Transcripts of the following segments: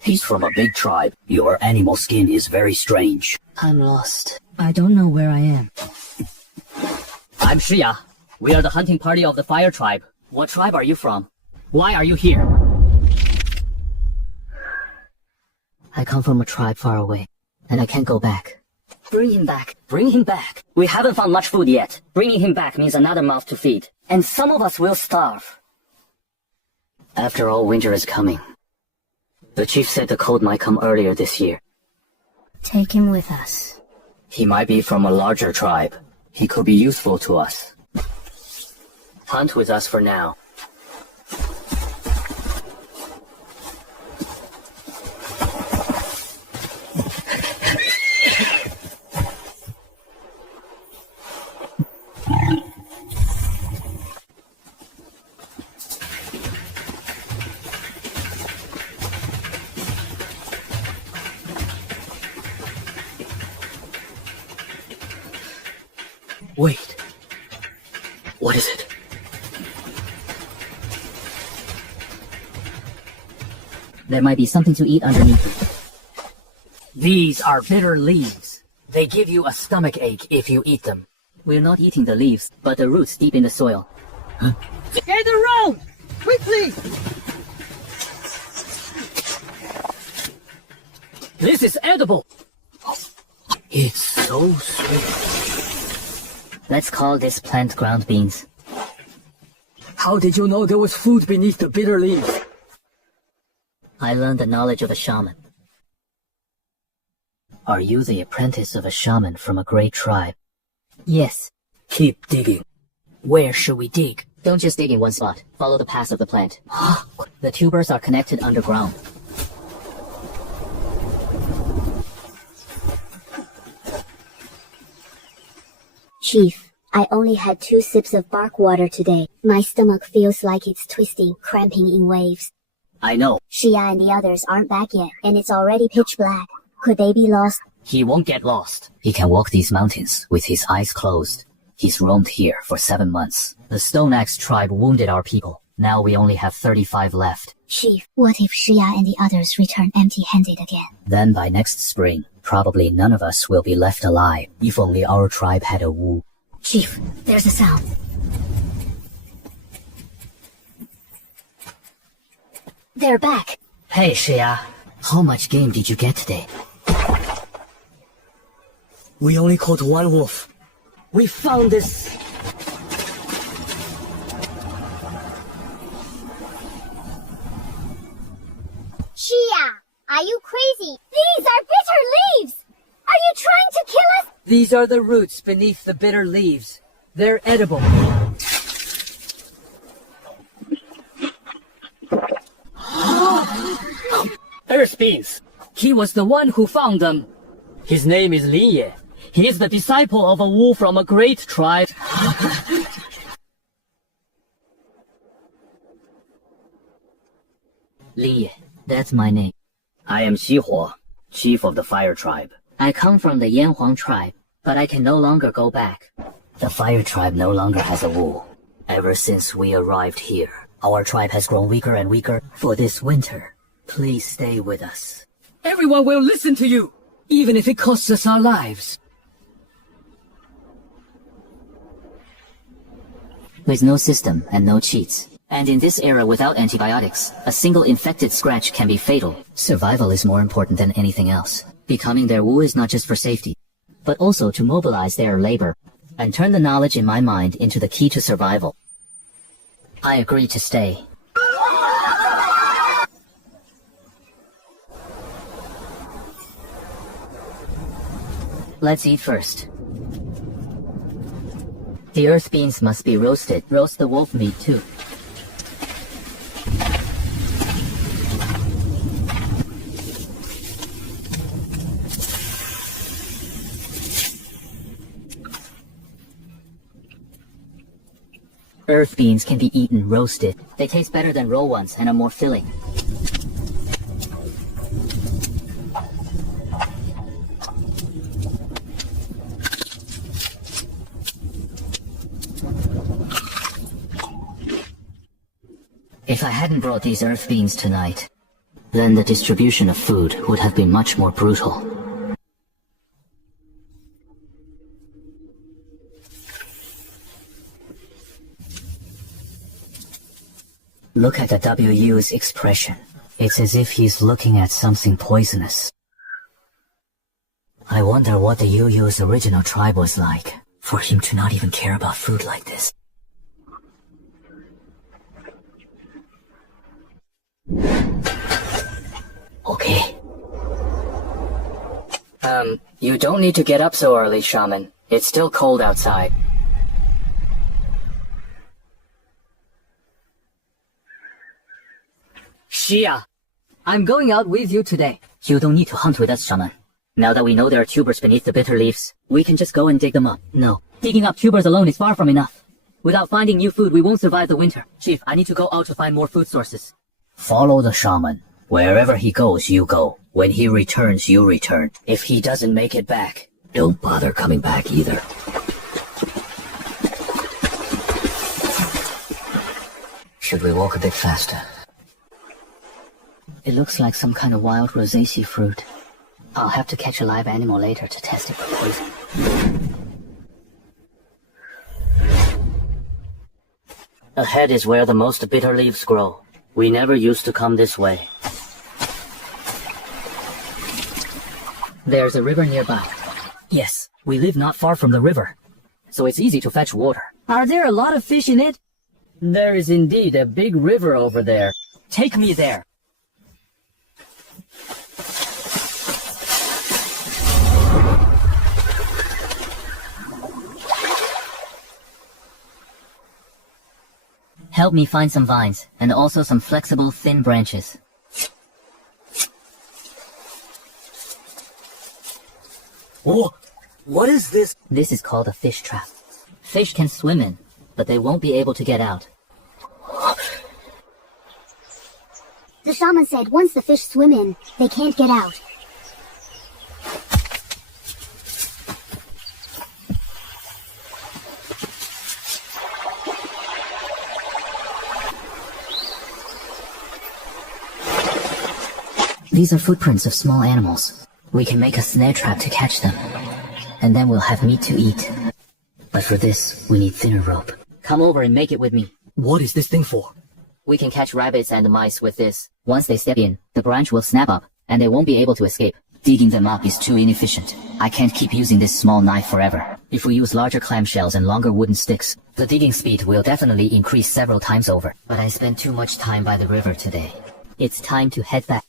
He's from a big tribe. Your animal skin is very strange. I'm lost. I don't know where I am. I'm Shiya. We are the hunting party of the Fire Tribe. What tribe are you from? Why are you here? I come from a tribe far away, and I can't go back. Bring him back. Bring him back. We haven't found much food yet. Bringing him back means another mouth to feed. And some of us will starve. After all, winter is coming. The chief said the cold might come earlier this year. Take him with us. He might be from a larger tribe. He could be useful to us. Hunt with us for now. Wait. What is it? There might be something to eat underneath it. These are bitter leaves. They give you a stomach ache if you eat them. We're not eating the leaves, but the roots deep in the soil. Huh? Gather round! Quickly! This is edible! It's so sweet. Let's call this plant ground beans. How did you know there was food beneath the bitter leaves? I learned the knowledge of a shaman. Are you the apprentice of a shaman from a great tribe? Yes. Keep digging. Where should we dig? Don't just dig in one spot. Follow the path of the plant. The tubers are connected underground. Chief, I only had 2 sips of bark water today. My stomach feels like it's twisting, cramping in waves. I know. Shiya and the others aren't back yet, and it's already pitch black. Could they be lost? He won't get lost. He can walk these mountains with his eyes closed. He's roamed here for 7 months. The Stone Axe tribe wounded our people. Now we only have 35 left. Chief, what if Shiya and the others return empty-handed again? Then by next spring, probably none of us will be left alive. If only our tribe had a wu. Chief, there's a sound. They're back. Hey, Shiya. How much game did you get today? We only caught 1 wolf. We found this. Shiya, are you crazy? These are bitter leaves! Are you trying to kill us? These are the roots beneath the bitter leaves. They're edible. Earth beans. He was the one who found them. His name is Lin Ye. He is the disciple of a wu from a great tribe. Lin Ye, that's my name. I am Xihuo, chief of the Fire Tribe. I come from the Yanhuang tribe, but I can no longer go back. The Fire Tribe no longer has a wu. Ever since we arrived here, our tribe has grown weaker and weaker. For this winter, please stay with us. Everyone will listen to you, even if it costs us our lives. With no system and no cheats, and in this era without antibiotics, a single infected scratch can be fatal. Survival is more important than anything else. Becoming their wu is not just for safety, but also to mobilize their labor, and turn the knowledge in my mind into the key to survival. I agree to stay. Let's eat first. The earth beans must be roasted. Roast the wolf meat too. Earth beans can be eaten roasted. They taste better than raw ones and are more filling. If I hadn't brought these earth beings tonight, then the distribution of food would have been much more brutal. Look at the WU's expression. It's as if he's looking at something poisonous. I wonder what the UU's original tribe was like, for him to not even care about food like this. Okay. You don't need to get up so early, Shaman. It's still cold outside. Shia, I'm going out with you today. You don't need to hunt with us, Shaman. Now that we know there are tubers beneath the bitter leaves, we can just go and dig them up. No, digging up tubers alone is far from enough. Without finding new food, we won't survive the winter. Chief, I need to go out to find more food sources. Follow the shaman. Wherever he goes, you go. When he returns, you return. If he doesn't make it back, don't bother coming back either. Should we walk a bit faster? It looks like some kind of wild rosaceae fruit. I'll have to catch a live animal later to test it for poison. Ahead is where the most bitter leaves grow. We never used to come this way. There's a river nearby. Yes, we live not far from the river, so it's easy to fetch water. Are there a lot of fish in it? There is indeed a big river over there. Take me there. Help me find some vines, and also some flexible, thin branches. Oh, what is this? This is called a fish trap. Fish can swim in, but they won't be able to get out. The shaman said once the fish swim in, they can't get out. These are footprints of small animals. We can make a snare trap to catch them, and then we'll have meat to eat. But for this, we need thinner rope. Come over and make it with me. What is this thing for? We can catch rabbits and mice with this. Once they step in, the branch will snap up, and they won't be able to escape. Digging them up is too inefficient. I can't keep using this small knife forever. If we use larger clamshells and longer wooden sticks, the digging speed will definitely increase several times over. But I spent too much time by the river today. It's time to head back.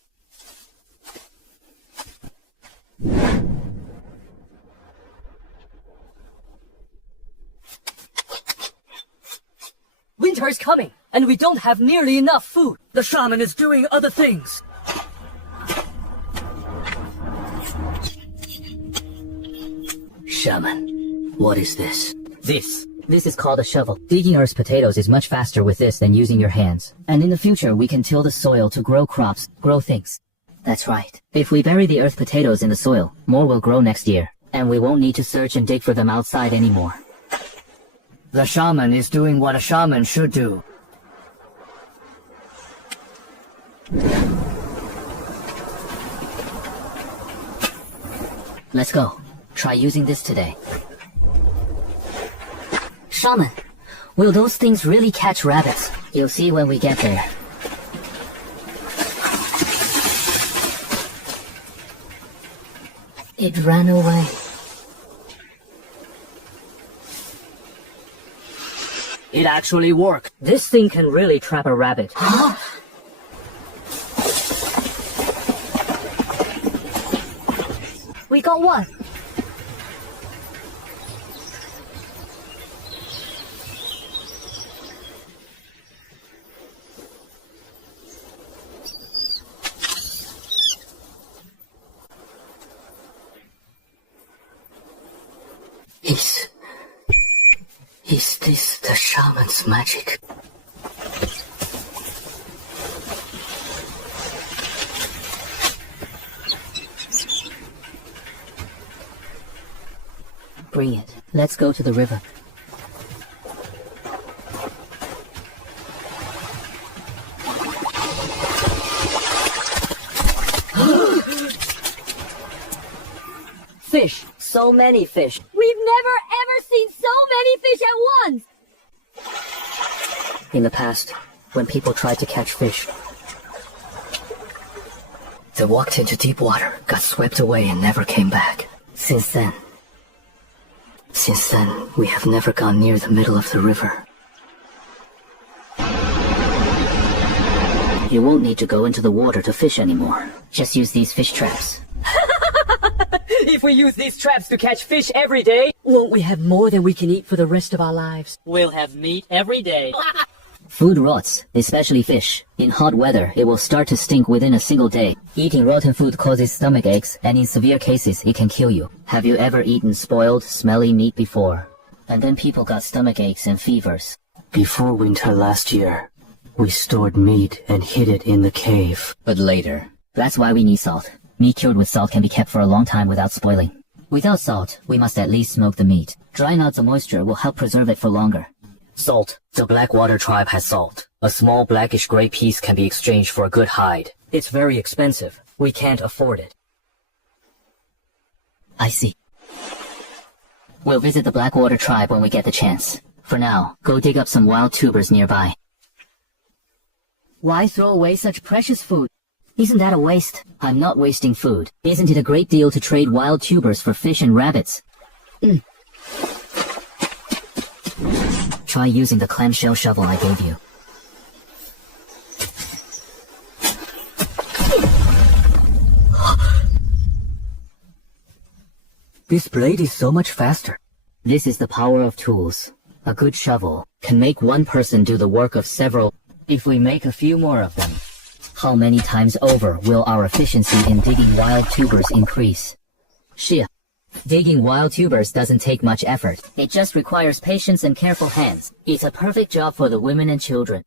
Winter is coming, and we don't have nearly enough food. The shaman is doing other things. Shaman, what is this? This is called a shovel. Digging earth's potatoes is much faster with this than using your hands. And in the future, we can till the soil to grow crops, grow things. That's right. If we bury the earth potatoes in the soil, more will grow next year. And we won't need to search and dig for them outside anymore. The shaman is doing what a shaman should do. Let's go. Try using this today. Shaman, will those things really catch rabbits? You'll see when we get there. It ran away. It actually worked. This thing can really trap a rabbit. We got one. Is this the shaman's magic? Bring it. Let's go to the river. fish. So many fish. We've never ever seen so many fish at once! In the past, when people tried to catch fish, they walked into deep water, got swept away, and never came back. Since then, we have never gone near the middle of the river. You won't need to go into the water to fish anymore. Just use these fish traps. If we use these traps to catch fish every day, Won't we have more than we can eat for the rest of our lives? we'll have meat every day. Food rots, especially fish. In hot weather, it will start to stink within a single day. Eating rotten food causes stomach aches, and in severe cases, it can kill you. Have you ever eaten spoiled, smelly meat before? And then people got stomach aches and fevers. Before winter last year, we stored meat and hid it in the cave. But later. That's why we need salt. Meat cured with salt can be kept for a long time without spoiling. Without salt, we must at least smoke the meat. Drying out the moisture will help preserve it for longer. Salt. The Blackwater tribe has salt. A small blackish-gray piece can be exchanged for a good hide. It's very expensive. We can't afford it. I see. We'll visit the Blackwater tribe when we get the chance. For now, go dig up some wild tubers nearby. Why throw away such precious food? Isn't that a waste? I'm not wasting food. Isn't it a great deal to trade wild tubers for fish and rabbits? Try using the clamshell shovel I gave you. This blade is so much faster. This is the power of tools. A good shovel can make one person do the work of several. If we make a few more of them, how many times over will our efficiency in digging wild tubers increase? Shia. Digging wild tubers doesn't take much effort. It just requires patience and careful hands. It's a perfect job for the women and children.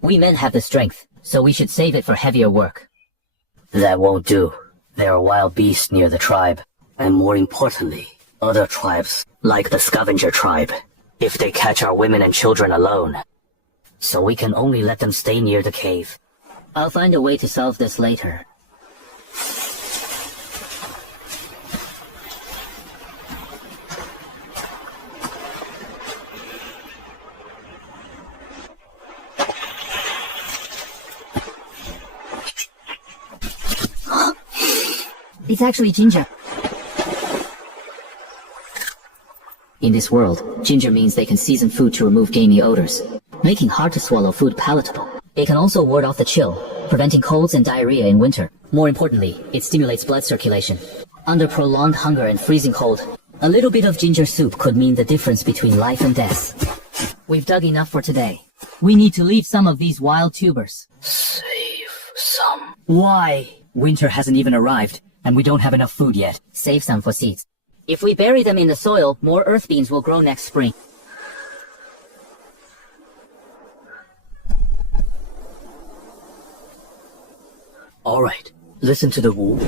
We men have the strength, so we should save it for heavier work. That won't do. There are wild beasts near the tribe. And more importantly, other tribes, like the scavenger tribe. If they catch our women and children alone. So we can only let them stay near the cave. I'll find a way to solve this later. It's actually ginger. In this world, ginger means they can season food to remove gamey odors, making hard-to-swallow food palatable. It can also ward off the chill, preventing colds and diarrhea in winter. More importantly, it stimulates blood circulation. Under prolonged hunger and freezing cold, a little bit of ginger soup could mean the difference between life and death. We've dug enough for today. We need to leave some of these wild tubers. Save some. Why? Winter hasn't even arrived, and we don't have enough food yet. Save some for seeds. If we bury them in the soil, more earth beans will grow next spring. Alright, listen to the woo.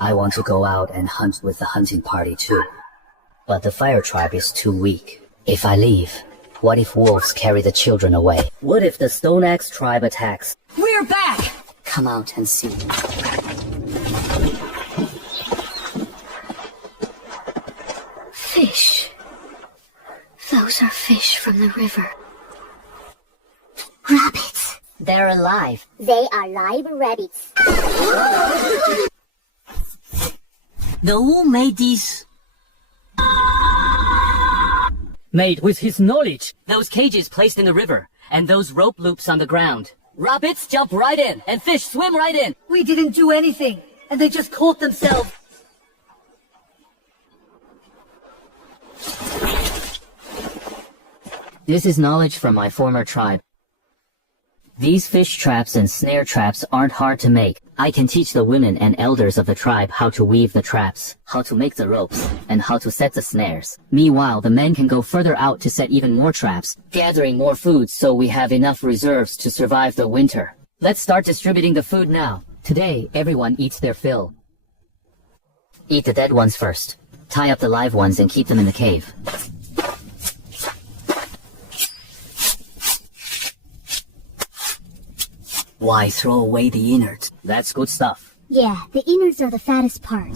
I want to go out and hunt with the hunting party too. But the fire tribe is too weak. If I leave, what if wolves carry the children away? What if the Stone Axe tribe attacks? We're back! Come out and see. Fish. Those are fish from the river. Rabbits. They're alive. They are live rabbits. The Wu made these... Made with his knowledge. Those cages placed in the river, and those rope loops on the ground. Rabbits jump right in, and fish swim right in. We didn't do anything, and they just caught themselves. This is knowledge from my former tribe. These fish traps and snare traps aren't hard to make. I can teach the women and elders of the tribe how to weave the traps, how to make the ropes, and how to set the snares. Meanwhile, the men can go further out to set even more traps, gathering more food so we have enough reserves to survive the winter. Let's start distributing the food now. Today, everyone eats their fill. Eat the dead ones first. Tie up the live ones and keep them in the cave. Why throw away the innards? That's good stuff. Yeah, the innards are the fattest part.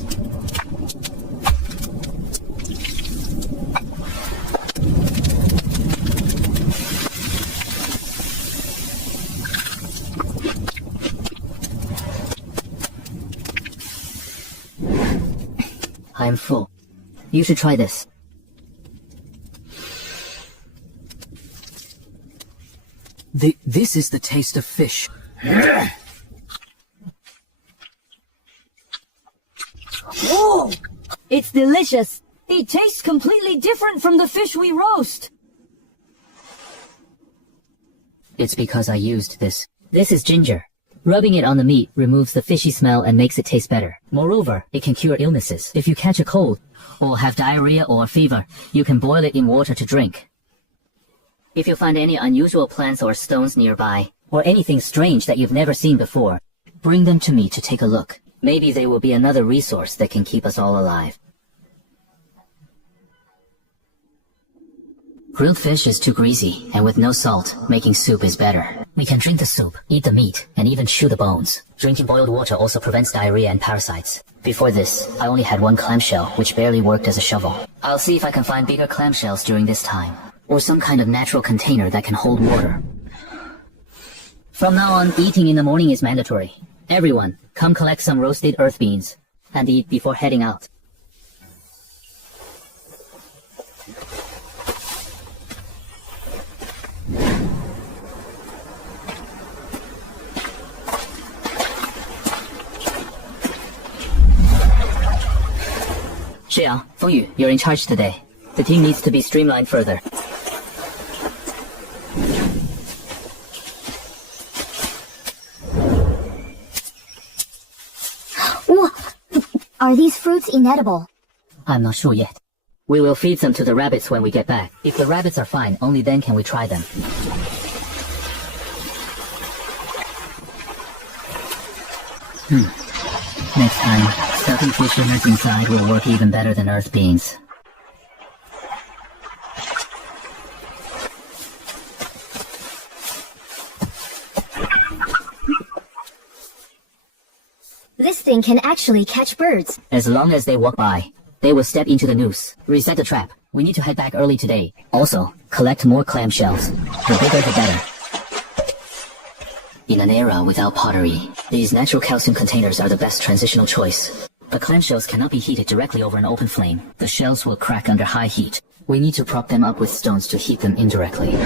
I'm full. You should try this. This is the taste of fish. Whoa! It's delicious. It tastes completely different from the fish we roast. It's because I used this. This is ginger. Rubbing it on the meat removes the fishy smell and makes it taste better. Moreover, it can cure illnesses. If you catch a cold, or have diarrhea or fever, you can boil it in water to drink. If you find any unusual plants or stones nearby, or anything strange that you've never seen before, bring them to me to take a look. Maybe they will be another resource that can keep us all alive. Grilled fish is too greasy, and with no salt, making soup is better. We can drink the soup, eat the meat, and even chew the bones. Drinking boiled water also prevents diarrhea and parasites. Before this, I only had one clamshell, which barely worked as a shovel. I'll see if I can find bigger clamshells during this time, or some kind of natural container that can hold water. From now on, eating in the morning is mandatory. Everyone, come collect some roasted earth beans, and eat before heading out. Xiao, Fengyu, you're in charge today. The team needs to be streamlined further. Are these fruits inedible? I'm not sure yet. We will feed them to the rabbits when we get back. If the rabbits are fine, only then can we try them. Next time, stuffing fish innards inside will work even better than earth beans. This thing can actually catch birds. As long as they walk by, they will step into the noose. Reset the trap. We need to head back early today. Also, collect more clamshells. The bigger the better. In an era without pottery, these natural calcium containers are the best transitional choice. The clamshells cannot be heated directly over an open flame. The shells will crack under high heat. We need to prop them up with stones to heat them indirectly.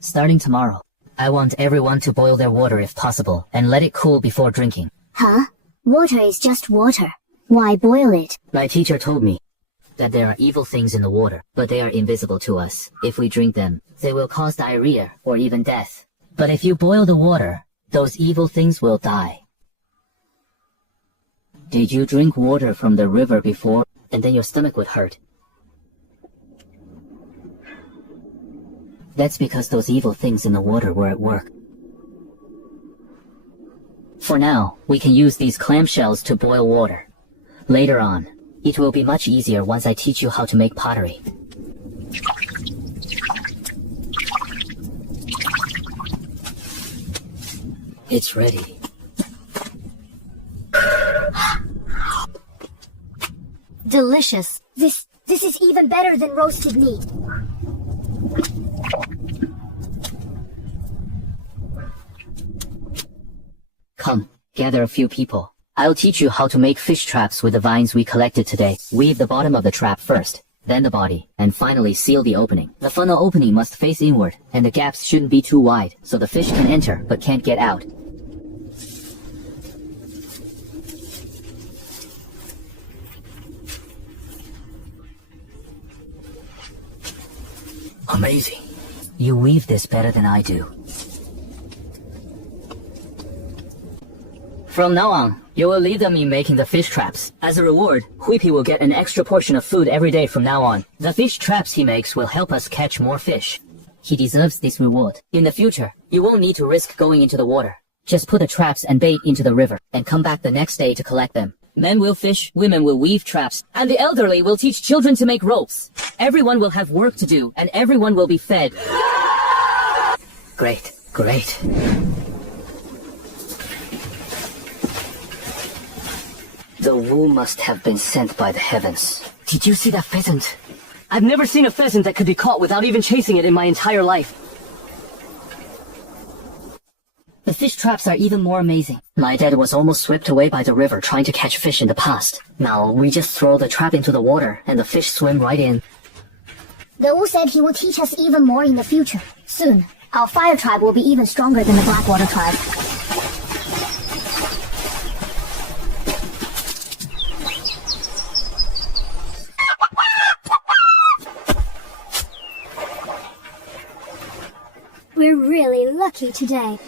Starting tomorrow, I want everyone to boil their water if possible, and let it cool before drinking. Huh? Water is just water. Why boil it? My teacher told me that there are evil things in the water, but they are invisible to us. If we drink them, they will cause diarrhea or even death. But if you boil the water, those evil things will die. Did you drink water from the river before, and then your stomach would hurt? That's because those evil things in the water were at work. For now, we can use these clamshells to boil water. Later on, it will be much easier once I teach you how to make pottery. It's ready. Delicious. This is even better than roasted meat. Come, gather a few people. I'll teach you how to make fish traps with the vines we collected today. Weave the bottom of the trap first, then the body, and finally seal the opening. The funnel opening must face inward, and the gaps shouldn't be too wide, so the fish can enter but can't get out. Amazing. You weave this better than I do. From now on, you will lead them in making the fish traps. As a reward, Huipi will get an extra portion of food every day from now on. The fish traps he makes will help us catch more fish. He deserves this reward. In the future, you won't need to risk going into the water. Just put the traps and bait into the river, and come back the next day to collect them. Men will fish, women will weave traps, and the elderly will teach children to make ropes. Everyone will have work to do, and everyone will be fed. Great. Great. The Wu must have been sent by the heavens. Did you see that pheasant? I've never seen a pheasant that could be caught without even chasing it in my entire life. The fish traps are even more amazing. My dad was almost swept away by the river trying to catch fish in the past. Now we just throw the trap into the water and the fish swim right in. The Wu said he will teach us even more in the future. Soon, our fire tribe will be even stronger than the Blackwater tribe. We're really lucky today.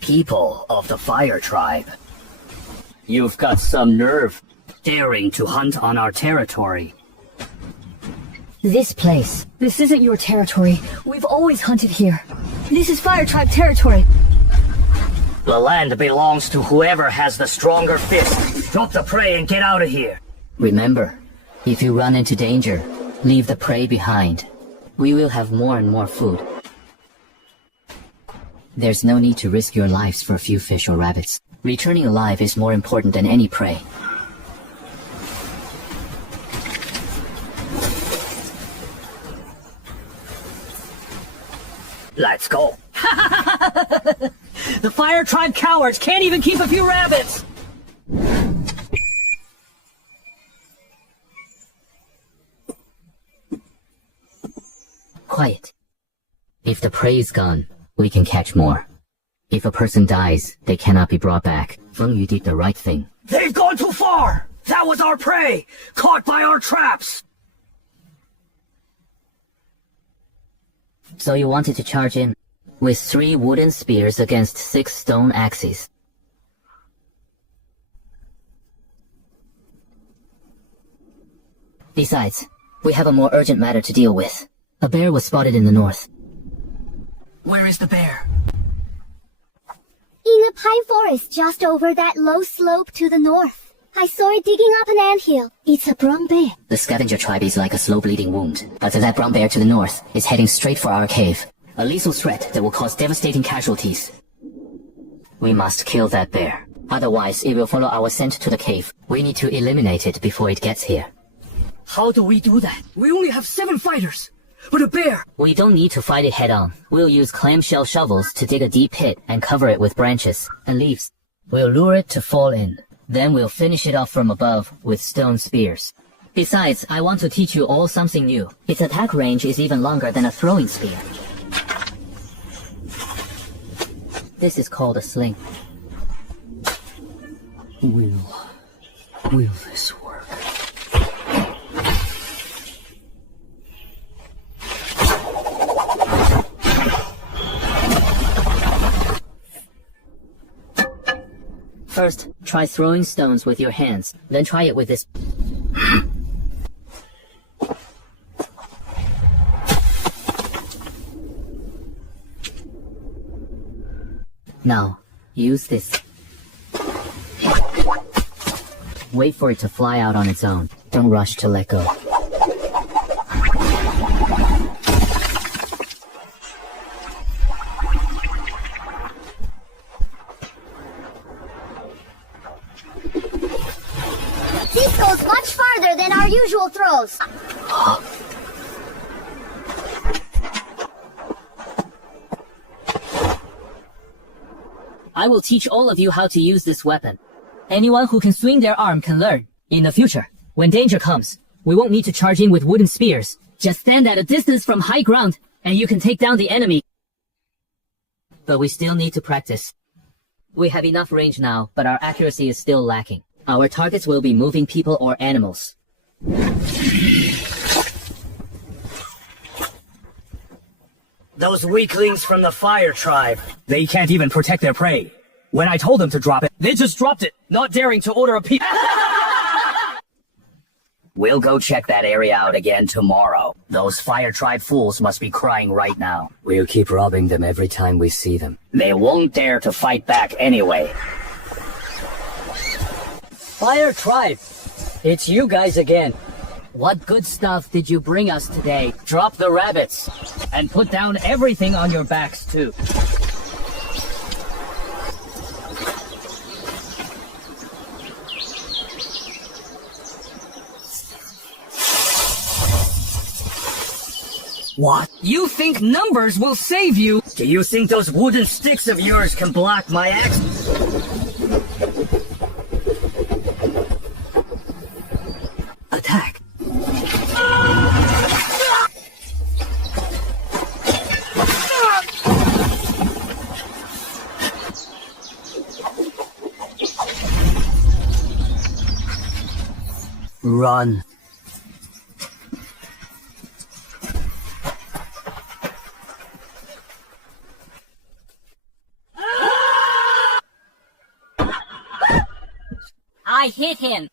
People of the Fire Tribe, you've got some nerve, daring to hunt on our territory. This place. This isn't your territory. We've always hunted here. This is Fire Tribe territory. The land belongs to whoever has the stronger fist. Drop the prey and get out of here. Remember, if you run into danger, leave the prey behind. We will have more and more food. There's no need to risk your lives for a few fish or rabbits. Returning alive is more important than any prey. Let's go. The Fire Tribe cowards can't even keep a few rabbits! Quiet. If the prey is gone, we can catch more. If a person dies, they cannot be brought back. Feng Yu did the right thing. They've gone too far! That was our prey! Caught by our traps! So you wanted to charge in with 3 wooden spears against 6 stone axes. Besides, we have a more urgent matter to deal with. A bear was spotted in the north. Where is the bear? In a pine forest just over that low slope to the north. I saw it digging up an anthill. It's a brown bear. The scavenger tribe is like a slow bleeding wound, but that brown bear to the north is heading straight for our cave. A lethal threat that will cause devastating casualties. We must kill that bear. Otherwise, it will follow our scent to the cave. We need to eliminate it before it gets here. How do we do that? We only have 7 fighters! But a bear! We don't need to fight it head-on. We'll use clamshell shovels to dig a deep pit and cover it with branches and leaves. We'll lure it to fall in. Then we'll finish it off from above with stone spears. Besides, I want to teach you all something new. Its attack range is even longer than a throwing spear. This is called a sling. Will this work? First, try throwing stones with your hands, then try it with this. Now, use this. Wait for it to fly out on its own. Don't rush to let go. This goes much farther than our usual throws. I will teach all of you how to use this weapon. Anyone who can swing their arm can learn. In the future, when danger comes, we won't need to charge in with wooden spears. Just stand at a distance from high ground, and you can take down the enemy. But we still need to practice. We have enough range now, but our accuracy is still lacking. Our targets will be moving people or animals. Those weaklings from the Fire Tribe. They can't even protect their prey. When I told them to drop it, they just dropped it, not daring to order a piece. We'll go check that area out again tomorrow. Those Fire Tribe fools must be crying right now. We'll keep robbing them every time we see them. They won't dare to fight back anyway. Fire Tribe! It's you guys again. What good stuff did you bring us today? Drop the rabbits. And put down everything on your backs, too. What? You think numbers will save you? Do you think those wooden sticks of yours can block my axe? Attack. Run. I hit him.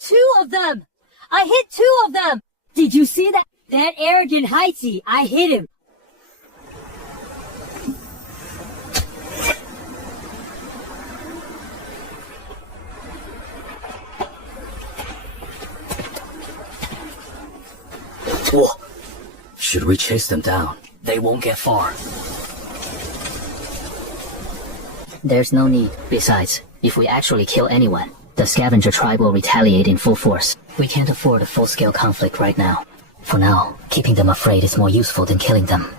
2 of them! I hit 2 of them! Did you see that? That arrogant Heizi, I hit him. Whoa. Should we chase them down? They won't get far. There's no need. Besides, if we actually kill anyone, the scavenger tribe will retaliate in full force. We can't afford a full-scale conflict right now. For now, keeping them afraid is more useful than killing them.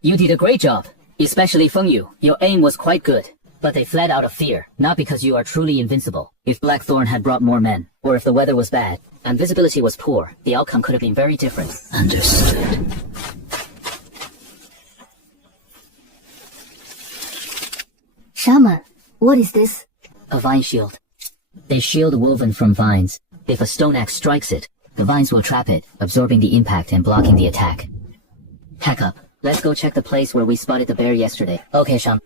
You did a great job, especially Feng Yu. Your aim was quite good. But they fled out of fear, not because you are truly invincible. If Blackthorn had brought more men, or if the weather was bad, and visibility was poor, the outcome could have been very different. Understood. Shaman, what is this? A vine shield. A shield woven from vines. If a stone axe strikes it, the vines will trap it, absorbing the impact and blocking the attack. Hack up. Let's go check the place where we spotted the bear yesterday. Okay, Sham.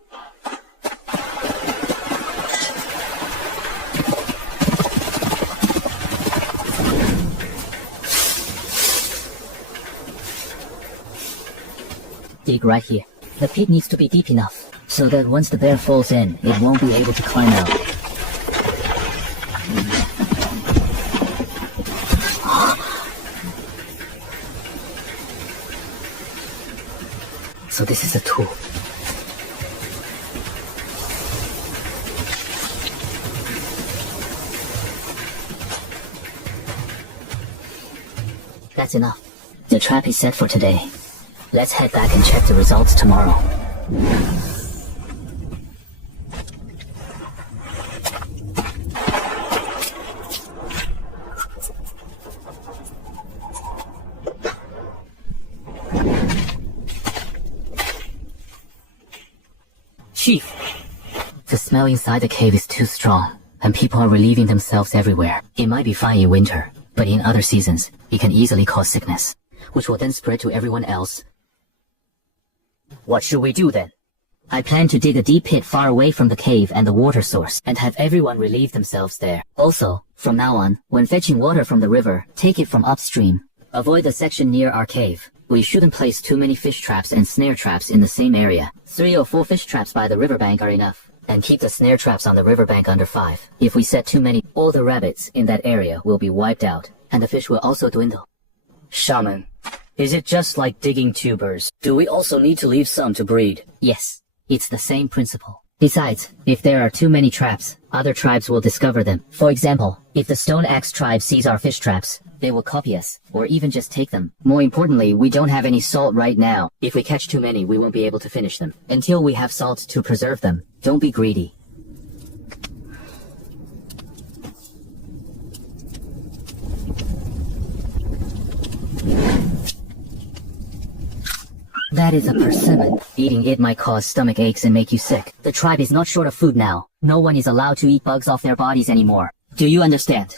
Dig right here. The pit needs to be deep enough, so that once the bear falls in, it won't be able to climb out. So this is a tool. That's enough. The trap is set for today. Let's head back and check the results tomorrow. Chief, The smell inside the cave is too strong, and people are relieving themselves everywhere. It might be fine in winter, but in other seasons, it can easily cause sickness, which will then spread to everyone else. what should we do then? I plan to dig a deep pit far away from the cave and the water source, and have everyone relieve themselves there. Also, from now on, when fetching water from the river, take it from upstream. Avoid the section near our cave. We shouldn't place too many fish traps and snare traps in the same area. 3 or 4 fish traps by the riverbank are enough. And keep the snare traps on the riverbank under 5. If we set too many, all the rabbits in that area will be wiped out, and the fish will also dwindle. Shaman, is it just like digging tubers? Do we also need to leave some to breed? Yes, it's the same principle. Besides, if there are too many traps, other tribes will discover them. For example, if the Stone Axe tribe sees our fish traps, they will copy us, or even just take them. More importantly, we don't have any salt right now. If we catch too many, we won't be able to finish them. Until we have salt to preserve them, don't be greedy. That is a persimmon. Eating it might cause stomach aches and make you sick. The tribe is not short of food now. No one is allowed to eat bugs off their bodies anymore. Do you understand?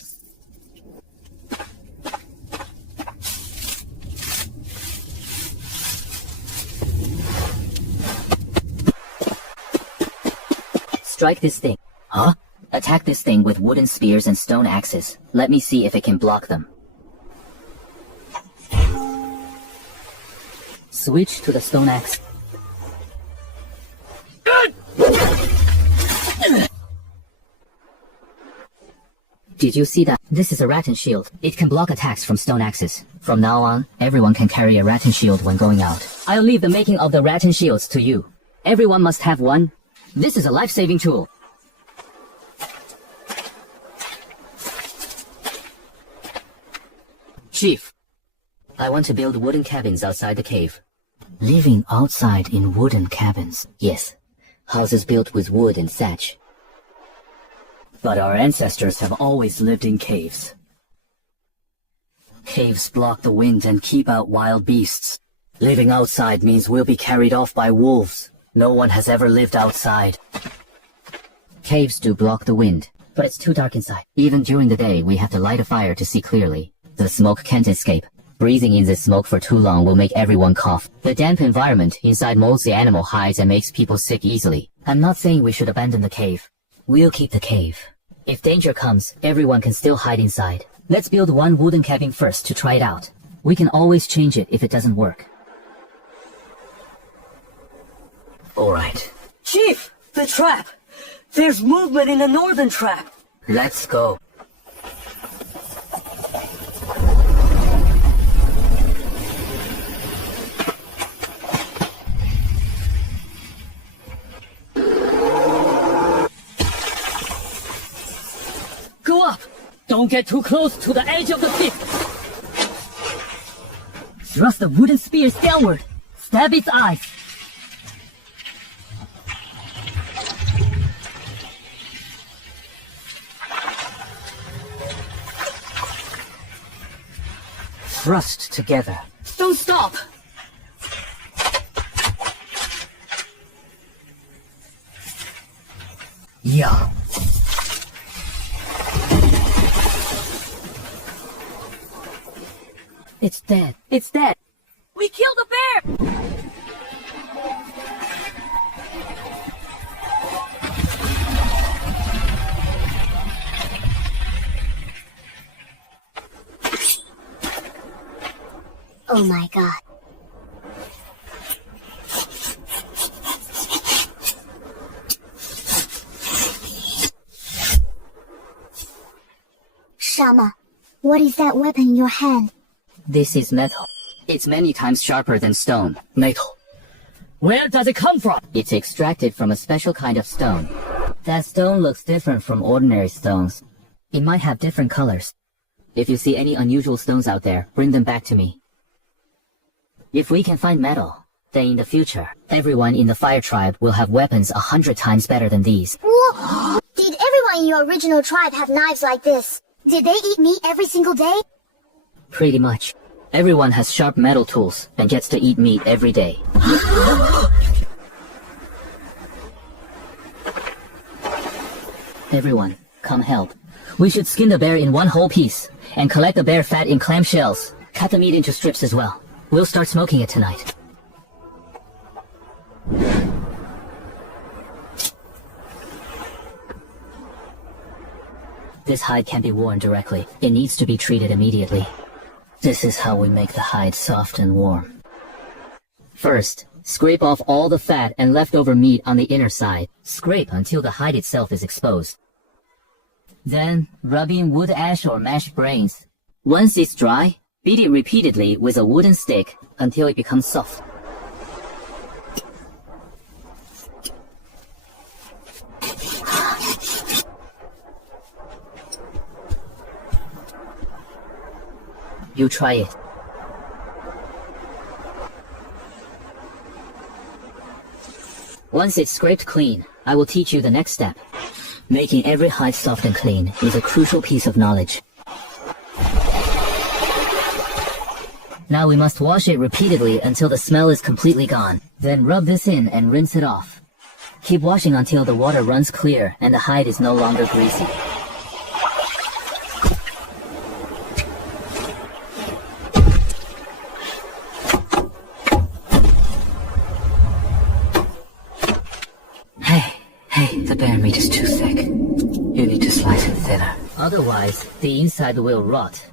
Strike this thing. Huh? Attack this thing with wooden spears and stone axes. Let me see if it can block them. Switch to the stone axe. Did you see that? This is a rattan shield. It can block attacks from stone axes. From now on, everyone can carry a rattan shield when going out. I'll leave the making of the rattan shields to you. Everyone must have one. This is a life-saving tool. Chief, I want to build wooden cabins outside the cave. Living outside in wooden cabins? Yes. Houses built with wood and thatch. But our ancestors have always lived in caves. Caves block the wind and keep out wild beasts. Living outside means we'll be carried off by wolves. No one has ever lived outside. Caves do block the wind, but it's too dark inside. Even during the day, we have to light a fire to see clearly. The smoke can't escape. Breathing in the smoke for too long will make everyone cough. The damp environment inside molds the animal hides and makes people sick easily. I'm not saying we should abandon the cave. We'll keep the cave. If danger comes, everyone can still hide inside. Let's build one wooden cabin first to try it out. We can always change it if it doesn't work. Alright, Chief! The trap! There's movement in the northern trap! let's go. Go up! Don't get too close to the edge of the pit! Thrust the wooden spears downward. Stab its eyes. Thrust together. Don't stop! Yeah. It's dead. It's dead. We killed a bear! Oh my god. Shama, what is that weapon in your hand? This is metal. It's many times sharper than stone. Metal. Where does it come from? It's extracted from a special kind of stone. That stone looks different from ordinary stones. It might have different colors. If you see any unusual stones out there, bring them back to me. If we can find metal, then in the future, everyone in the Fire Tribe will have weapons 100 times better than these. Whoa! Did everyone in your original tribe have knives like this? Did they eat meat every single day? Pretty much. Everyone has sharp metal tools and gets to eat meat every day. Everyone, come help. We should skin the bear in one whole piece and collect the bear fat in clam shells. Cut the meat into strips as well. We'll start smoking it tonight. This hide can't be worn directly. It needs to be treated immediately. This is how we make the hide soft and warm. First, scrape off all the fat and leftover meat on the inner side. Scrape until the hide itself is exposed. Then, rub in wood ash or mashed brains. Once it's dry, beat it repeatedly with a wooden stick until it becomes soft. You try it. Once it's scraped clean, I will teach you the next step. Making every hide soft and clean is a crucial piece of knowledge. Now we must wash it repeatedly until the smell is completely gone. Then rub this in and rinse it off. Keep washing until the water runs clear and the hide is no longer greasy. Hey, the bear meat is too thick. You need to slice it thinner. Otherwise, the inside will rot.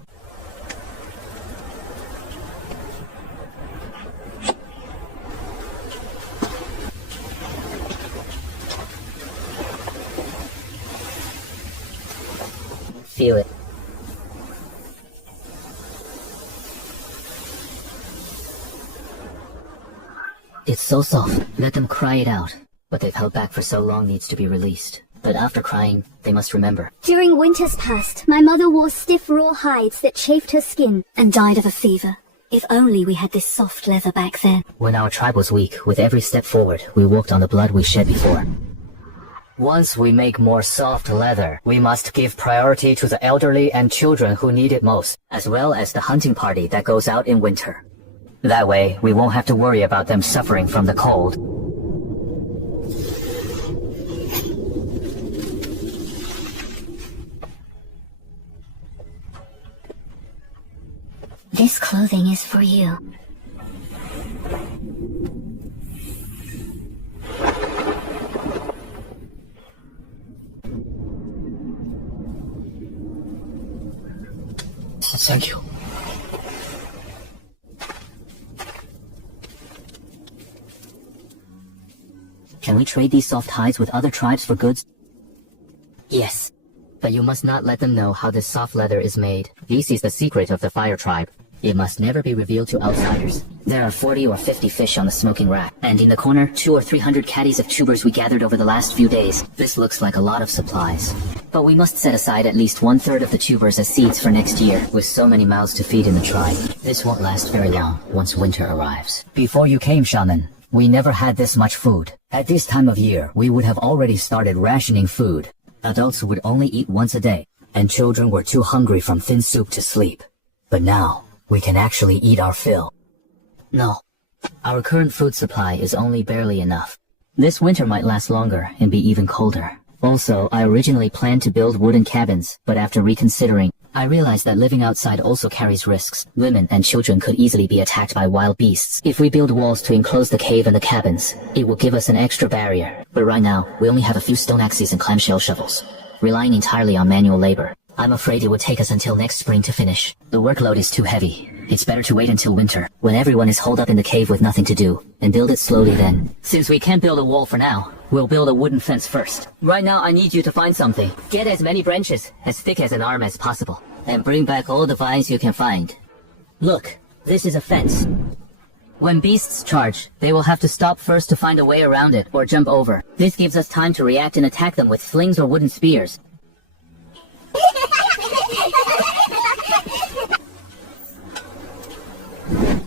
feel it. It's so soft. Let them cry it out. What they've held back for so long needs to be released. But after crying, they must remember. During winters past, my mother wore stiff raw hides that chafed her skin and died of a fever. If only we had this soft leather back then. When our tribe was weak, with every step forward, we walked on the blood we shed before. Once we make more soft leather, we must give priority to the elderly and children who need it most, As well as the hunting party that goes out in winter. That way, we won't have to worry about them suffering from the cold. This clothing is for you. Thank you. Can we trade these soft hides with other tribes for goods? Yes. But you must not let them know how this soft leather is made. This is the secret of the Fire Tribe. It must never be revealed to outsiders. There are 40 or 50 fish on the smoking rack, and in the corner, 200 or 300 caddies of tubers we gathered over the last few days. This looks like a lot of supplies. But we must set aside at least 1/3 of the tubers as seeds for next year, with so many mouths to feed in the tribe. This won't last very long once winter arrives. Before you came, Shaman, we never had this much food. At this time of year, we would have already started rationing food. Adults would only eat once a day, and children were too hungry from thin soup to sleep. But now, we can actually eat our fill. No. Our current food supply is only barely enough. This winter might last longer and be even colder. Also, I originally planned to build wooden cabins, but after reconsidering, I realized that living outside also carries risks. Women and children could easily be attacked by wild beasts. If we build walls to enclose the cave and the cabins, it will give us an extra barrier. But right now, we only have a few stone axes and clamshell shovels, relying entirely on manual labor. I'm afraid it would take us until next spring to finish. The workload is too heavy. It's better to wait until winter, when everyone is holed up in the cave with nothing to do, and build it slowly then. Since we can't build a wall for now, we'll build a wooden fence first. Right now, I need you to find something. Get as many branches, as thick as an arm as possible, and bring back all the vines you can find. Look, this is a fence. When beasts charge, they will have to stop first to find a way around it or jump over. This gives us time to react and attack them with slings or wooden spears.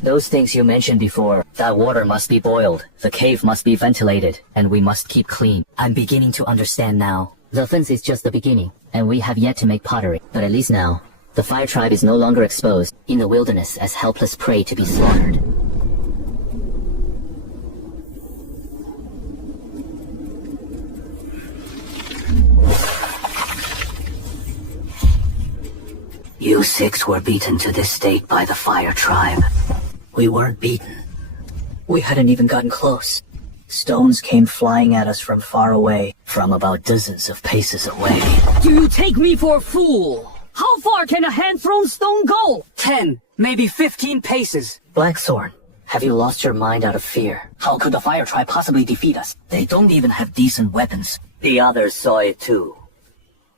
Those things you mentioned before, that water must be boiled, the cave must be ventilated, and we must keep clean. I'm beginning to understand now. The fence is just the beginning, and we have yet to make pottery. But at least now, the Fire Tribe is no longer exposed in the wilderness as helpless prey to be slaughtered. You six were beaten to this state by the Fire Tribe. We weren't beaten. We hadn't even gotten close. Stones came flying at us from far away, from about dozens of paces away. Do you take me for a fool? How far can a hand-thrown stone go? 10, maybe 15 paces. Blackthorn, have you lost your mind out of fear? How could the Fire Tribe possibly defeat us? They don't even have decent weapons. The others saw it too.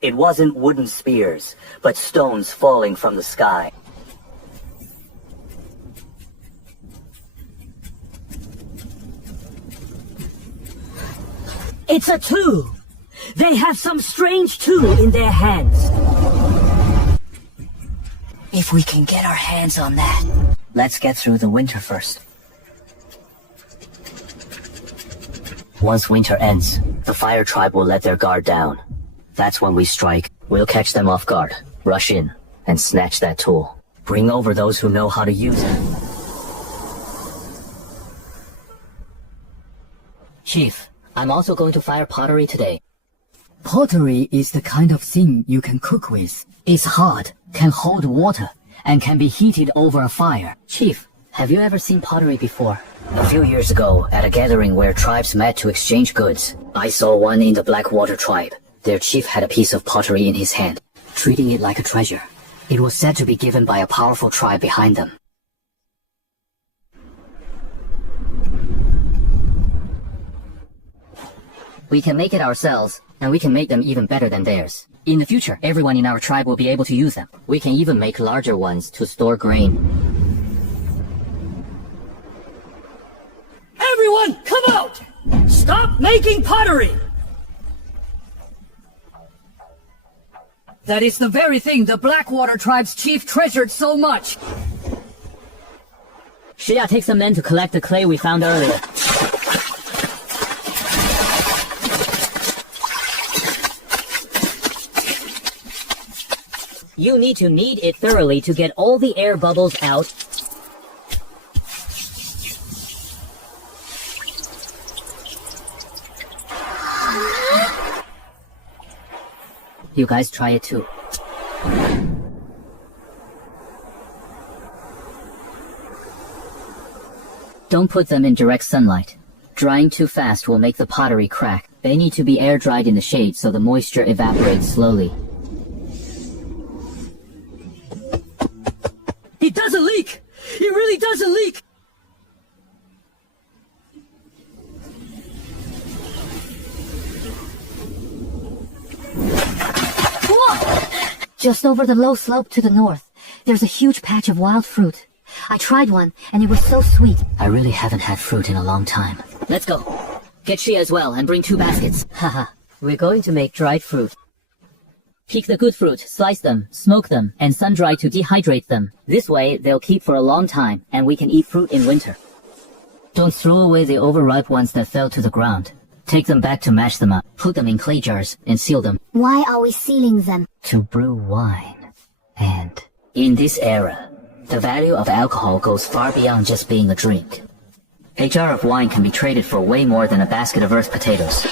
It wasn't wooden spears, but stones falling from the sky. It's a tool. They have some strange tool in their hands. If we can get our hands on that. Let's get through the winter first. Once winter ends, the Fire Tribe will let their guard down. That's when we strike. We'll catch them off guard, rush in, and snatch that tool. Bring over those who know how to use it. Chief, I'm also going to fire pottery today. Pottery is the kind of thing you can cook with. It's hard, can hold water, and can be heated over a fire. Chief, have you ever seen pottery before? A few years ago, at a gathering where tribes met to exchange goods, I saw one in the Blackwater tribe. Their chief had a piece of pottery in his hand, treating it like a treasure. It was said to be given by a powerful tribe behind them. We can make it ourselves, and we can make them even better than theirs. In the future, everyone in our tribe will be able to use them. We can even make larger ones to store grain. Everyone, come out! Stop making pottery! That is the very thing the Blackwater tribe's chief treasured so much. Shia, take some men to collect the clay we found earlier. You need to knead it thoroughly to get all the air bubbles out. You guys try it too. Don't put them in direct sunlight. Drying too fast will make the pottery crack. They need to be air dried in the shade so the moisture evaporates slowly. It doesn't leak! It really doesn't leak! Just over the low slope to the north, there's a huge patch of wild fruit. I tried one, and it was so sweet. I really haven't had fruit in a long time. Let's go. Get Shia as well and bring 2 baskets. Haha, we're going to make dried fruit. Pick the good fruit, slice them, smoke them, and sun-dry to dehydrate them. This way, they'll keep for a long time, and we can eat fruit in winter. Don't throw away the overripe ones that fell to the ground. Take them back to mash them up, put them in clay jars, and seal them. Why are we sealing them? To brew wine. And in this era, the value of alcohol goes far beyond just being a drink. A jar of wine can be traded for way more than a basket of earth potatoes.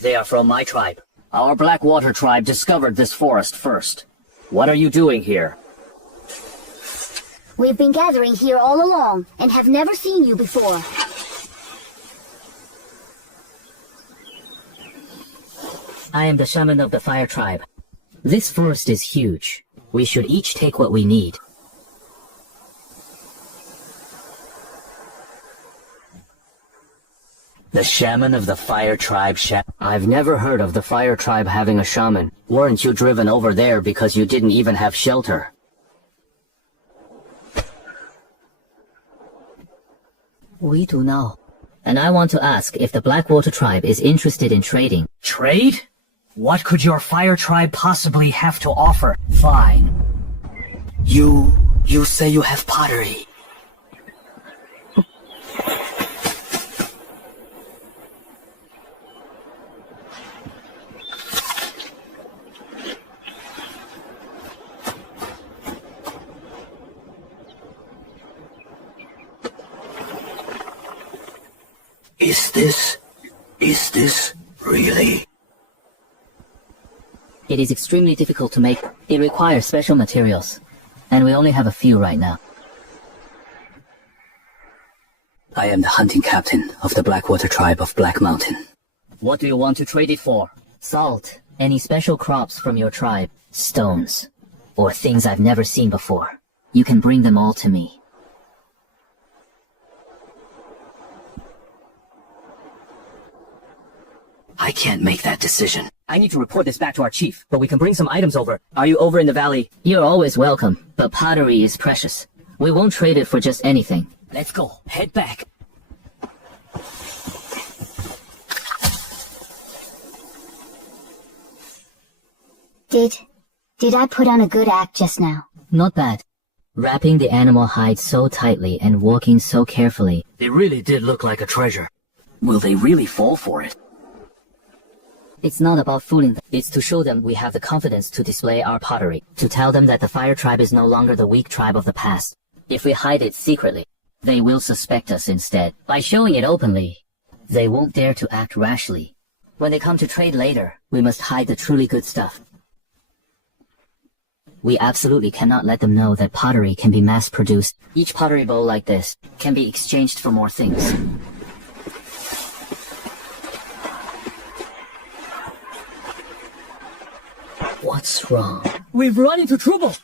They are from my tribe. Our Blackwater tribe discovered this forest first. What are you doing here? We've been gathering here all along, and have never seen you before. I am the shaman of the fire tribe. This forest is huge. We should each take what we need. The shaman of the fire tribe I've never heard of the fire tribe having a shaman. Weren't you driven over there because you didn't even have shelter? We do know. And I want to ask if the Blackwater tribe is interested in trading. Trade? What could your fire tribe possibly have to offer? Fine. You say you have pottery. Is this really? It is extremely difficult to make. It requires special materials. And we only have a few right now. I am the hunting captain of the Blackwater tribe of Black Mountain. What do you want to trade it for? Salt, any special crops from your tribe, stones, or things I've never seen before. You can bring them all to me. I can't make that decision. I need to report this back to our chief, but we can bring some items over. Are you over in the valley? You're always welcome, but pottery is precious. We won't trade it for just anything. Let's go. Head back. Did I put on a good act just now? Not bad. Wrapping the animal hide so tightly and walking so carefully. It really did look like a treasure. Will they really fall for it? It's not about fooling them. It's to show them we have the confidence to display our pottery. To tell them that the fire tribe is no longer the weak tribe of the past. If we hide it secretly, they will suspect us instead. By showing it openly, they won't dare to act rashly. When they come to trade later, we must hide the truly good stuff. We absolutely cannot let them know that pottery can be mass-produced. Each pottery bowl like this can be exchanged for more things. What's wrong? We've run into trouble.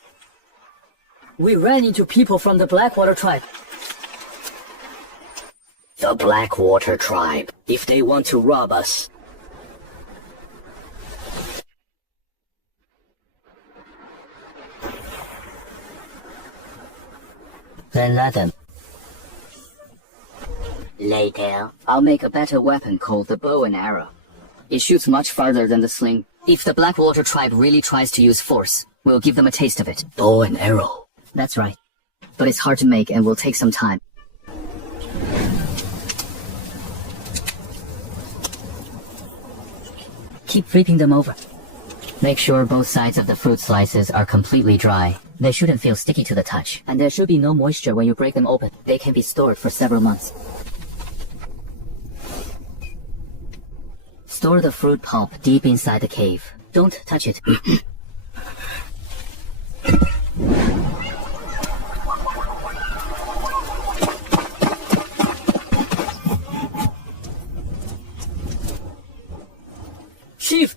We ran into people from the Blackwater tribe. The Blackwater tribe. If they want to rob us, Then let them. later. I'll make a better weapon called the bow and arrow. It shoots much farther than the sling. If the Blackwater tribe really tries to use force, we'll give them a taste of it. Bow and arrow. That's right. But it's hard to make and will take some time. Keep flipping them over. Make sure both sides of the fruit slices are completely dry. They shouldn't feel sticky to the touch. And there should be no moisture when you break them open. They can be stored for several months. Store the fruit pulp deep inside the cave. Don't touch it. Chief!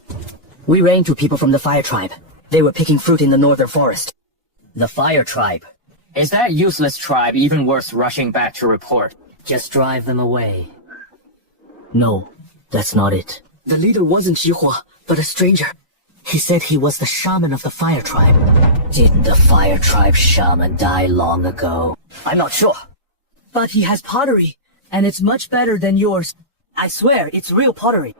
We ran into people from the Fire Tribe. They were picking fruit in the northern forest. The Fire Tribe. Is that useless tribe even worth rushing back to report? Just drive them away. No, that's not it. The leader wasn't Yihua, but a stranger. He said he was the shaman of the Fire Tribe. Didn't the Fire Tribe shaman die long ago? I'm not sure. But he has pottery, and it's much better than yours. I swear, it's real pottery.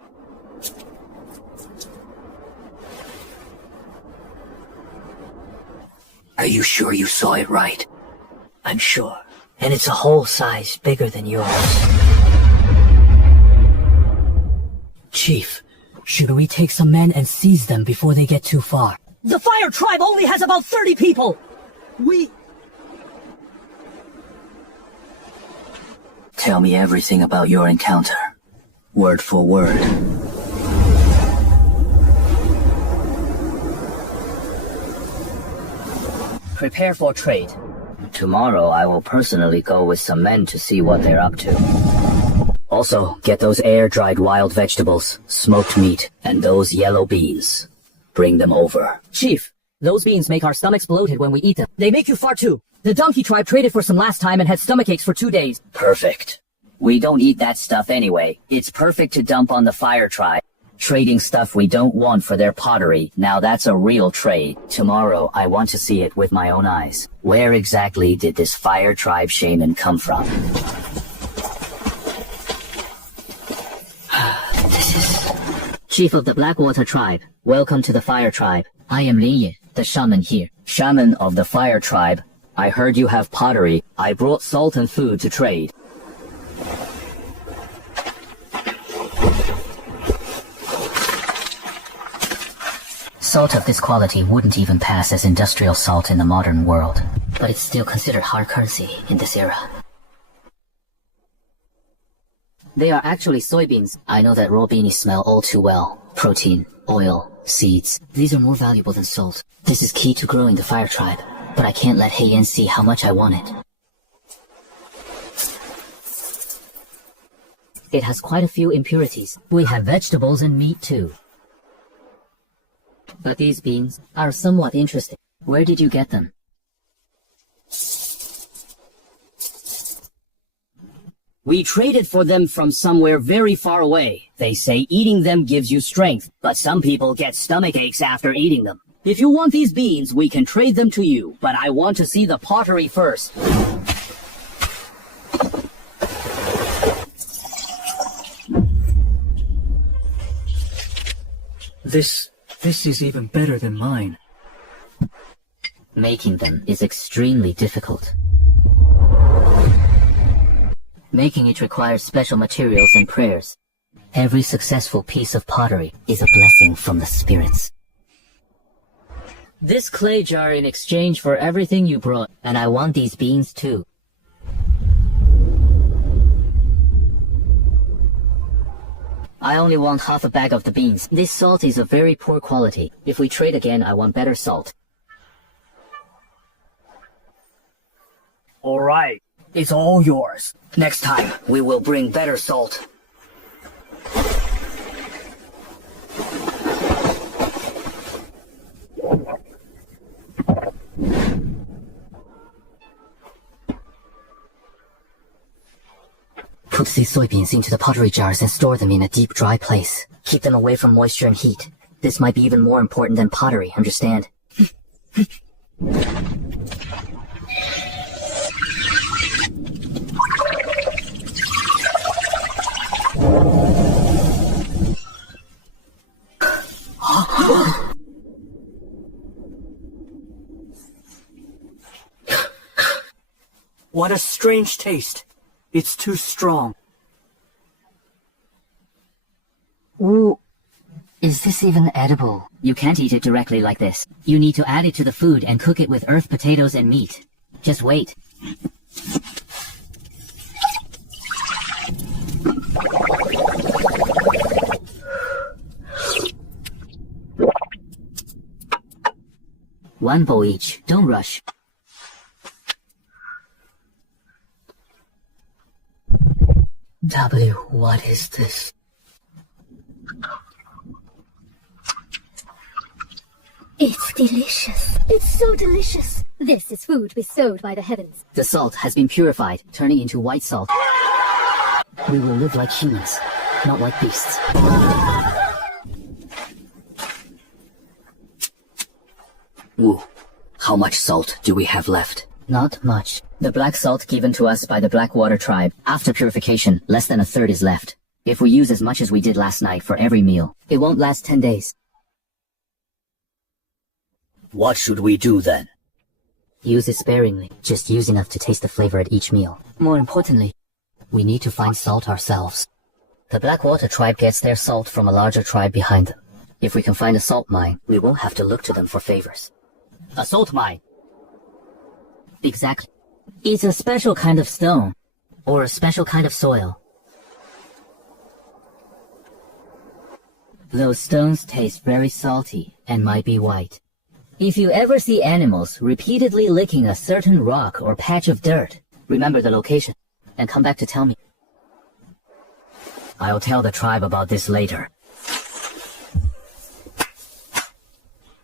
Are you sure you saw it right? I'm sure. And it's a whole size bigger than yours. Chief, should we take some men and seize them before they get too far? The Fire Tribe only has about 30 people! Tell me everything about your encounter. Word for word. Prepare for trade. Tomorrow I will personally go with some men to see what they're up to. Also, get those air-dried wild vegetables, smoked meat, and those yellow beans. Bring them over. Chief, those beans make our stomachs bloated when we eat them. They make you fart too. The donkey tribe traded for some last time and had stomach aches for 2 days. Perfect. We don't eat that stuff anyway. It's perfect to dump on the Fire Tribe. Trading stuff we don't want for their pottery. Now that's a real trade. Tomorrow I want to see it with my own eyes. Where exactly did this Fire Tribe shaman come from? Chief of the Blackwater tribe, welcome to the Fire Tribe. I am Lin Ye, the shaman here. Shaman of the Fire Tribe. I heard you have pottery. I brought salt and food to trade. Salt of this quality wouldn't even pass as industrial salt in the modern world, but it's still considered hard currency in this era. They are actually soybeans. I know that raw beanies smell all too well. Protein, oil, seeds. These are more valuable than salt. This is key to growing the Fire Tribe, but I can't let Heian see how much I want it. It has quite a few impurities. We have vegetables and meat too. But these beans are somewhat interesting. Where did you get them? We traded for them from somewhere very far away. They say eating them gives you strength, but some people get stomach aches after eating them. If you want these beans, we can trade them to you, but I want to see the pottery first. This is even better than mine. Making them is extremely difficult. Making it requires special materials and prayers. Every successful piece of pottery is a blessing from the spirits. This clay jar in exchange for everything you brought. And I want these beans too. I only want half a bag of the beans. This salt is of very poor quality. If we trade again, I want better salt. All right, it's all yours. Next time, we will bring better salt. these soybeans into the pottery jars and store them in a deep, dry place. Keep them away from moisture and heat. This might be even more important than pottery, understand? What a strange taste. It's too strong. Ooh. Is this even edible? You can't eat it directly like this. You need to add it to the food and cook it with earth potatoes and meat. Just wait. One bowl each. Don't rush. What is this? It's delicious. It's so delicious. This is food bestowed by the heavens. The salt has been purified, turning into white salt. We will live like humans, not like beasts. Woo. How much salt do we have left? Not much. The black salt given to us by the Blackwater tribe. After purification, less than a third is left. If we use as much as we did last night for every meal, it won't last 10 days. What should we do then? Use it sparingly. Just use enough to taste the flavor at each meal. More importantly, we need to find salt ourselves. The Blackwater tribe gets their salt from a larger tribe behind them. If we can find a salt mine, we won't have to look to them for favors. A salt mine. Exactly. It's a special kind of stone, or a special kind of soil. Those stones taste very salty and might be white. If you ever see animals repeatedly licking a certain rock or patch of dirt, remember the location and come back to tell me. I'll tell the tribe about this later.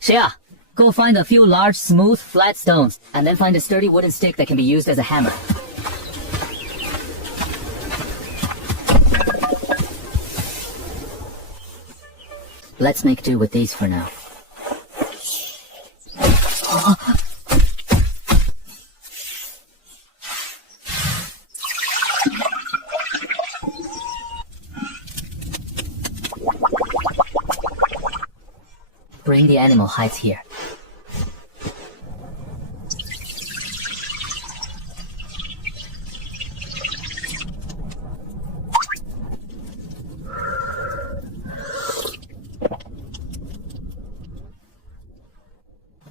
Xia, go find a few large, smooth, flat stones, and then find a sturdy wooden stick that can be used as a hammer. Let's make do with these for now. Bring the animal hides here.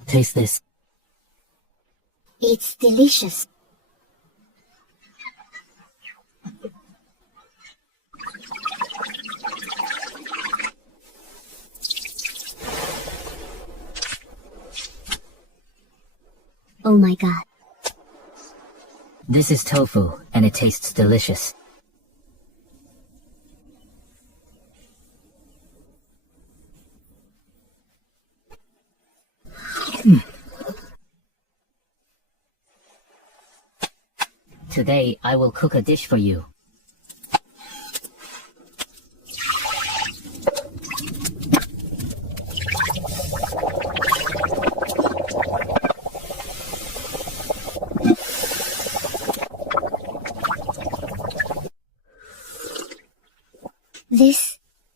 Taste this. It's delicious. Oh my god. This is tofu, and it tastes delicious. Today, I will cook a dish for you.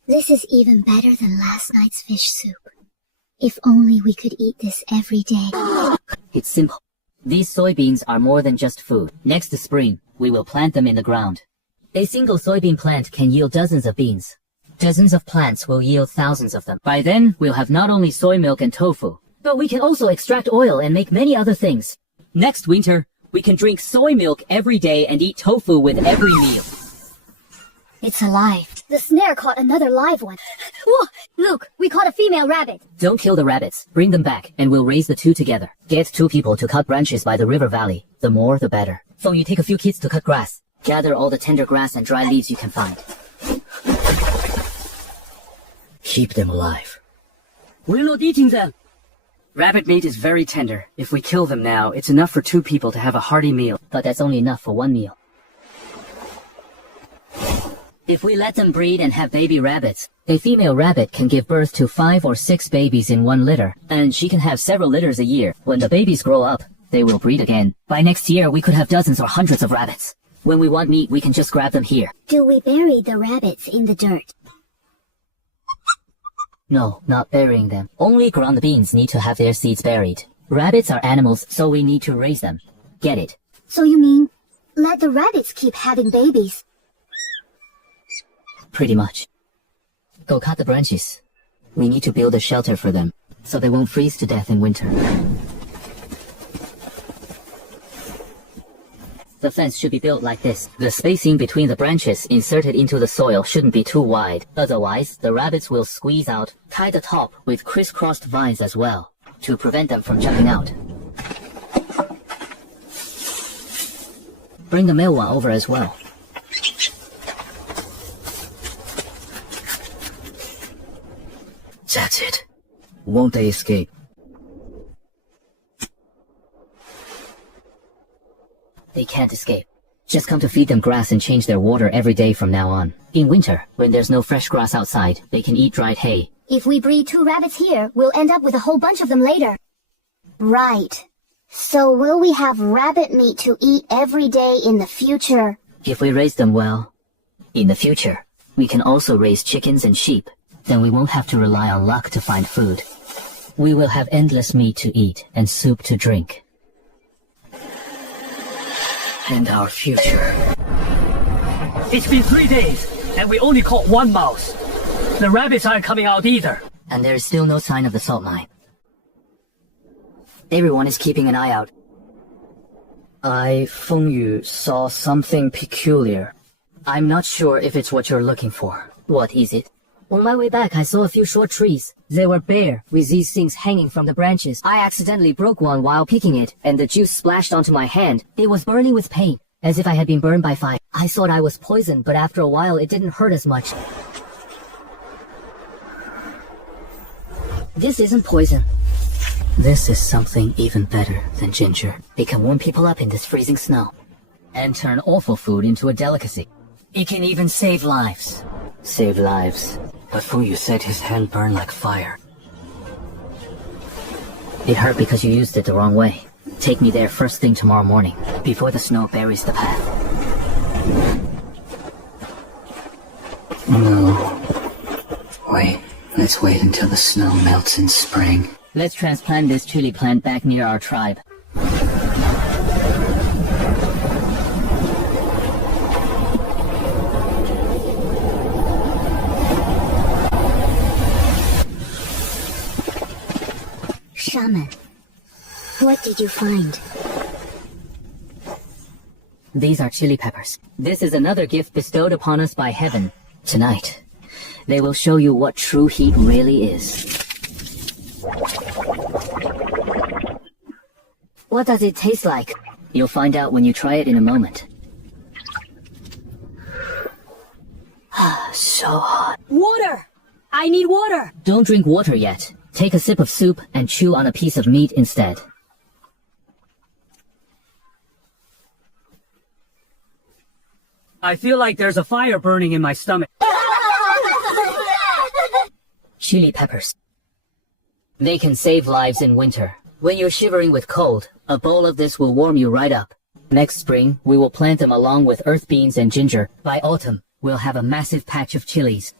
This is even better than last night's fish soup. If only we could eat this every day. It's simple. These soybeans are more than just food. Next spring, we will plant them in the ground. A single soybean plant can yield dozens of beans. Dozens of plants will yield thousands of them. By then, we'll have not only soy milk and tofu, but we can also extract oil and make many other things. Next winter, we can drink soy milk every day and eat tofu with every meal. It's alive. The snare caught another live one. Whoa! Look, we caught a female rabbit. Don't kill the rabbits. Bring them back, and we'll raise the two together. Get 2 people to cut branches by the river valley. The more, the better. Feng, you take a few kids to cut grass. Gather all the tender grass and dry leaves you can find. Keep them alive. We're not eating them. Rabbit meat is very tender. If we kill them now, it's enough for 2 people to have a hearty meal. But that's only enough for 1 meal. If we let them breed and have baby rabbits, a female rabbit can give birth to 5 or 6 babies in one litter, and she can have several litters a year. When the babies grow up, they will breed again. By next year, we could have dozens or hundreds of rabbits. When we want meat, we can just grab them here. Do we bury the rabbits in the dirt? No, not burying them. Only ground beans need to have their seeds buried. Rabbits are animals, so we need to raise them. Get it? So you mean, let the rabbits keep having babies? Pretty much. Go cut the branches. We need to build a shelter for them, so they won't freeze to death in winter. The fence should be built like this. The spacing between the branches inserted into the soil shouldn't be too wide. Otherwise, the rabbits will squeeze out. Tie the top with crisscrossed vines as well, to prevent them from jumping out. Bring the male one over as well. That's it. Won't they escape? They can't escape. Just come to feed them grass and change their water every day from now on. In winter, when there's no fresh grass outside, they can eat dried hay. If we breed 2 rabbits here, we'll end up with a whole bunch of them later. Right. So will we have rabbit meat to eat every day in the future? If we raise them well, in the future, we can also raise chickens and sheep. Then we won't have to rely on luck to find food. We will have endless meat to eat and soup to drink. And our future. It's been 3 days, and we only caught 1 mouse. The rabbits aren't coming out either. And there is still no sign of the salt mine. Everyone is keeping an eye out. Fengyu saw something peculiar. I'm not sure if it's what you're looking for. What is it? On my way back, I saw a few short trees. They were bare, with these things hanging from the branches. I accidentally broke one while picking it, and the juice splashed onto my hand. It was burning with pain, as if I had been burned by fire. I thought I was poisoned, but after a while it didn't hurt as much. This isn't poison. This is something even better than ginger. It can warm people up in this freezing snow, and turn awful food into a delicacy. It can even save lives. Save lives. But Fengyu said his hand burned like fire. It hurt because you used it the wrong way. Take me there first thing tomorrow morning, before the snow buries the path. No. Wait. Let's wait until the snow melts in spring. Let's transplant this chili plant back near our tribe. Shaman, what did you find? These are chili peppers. This is another gift bestowed upon us by heaven. Tonight, they will show you what true heat really is. What does it taste like? You'll find out when you try it in a moment. So hot. Water! I need water! Don't drink water yet. Take a sip of soup and chew on a piece of meat instead. I feel like there's a fire burning in my stomach. Chili peppers. They can save lives in winter. When you're shivering with cold, a bowl of this will warm you right up. Next spring, we will plant them along with earth beans and ginger. By autumn, we'll have a massive patch of chilies.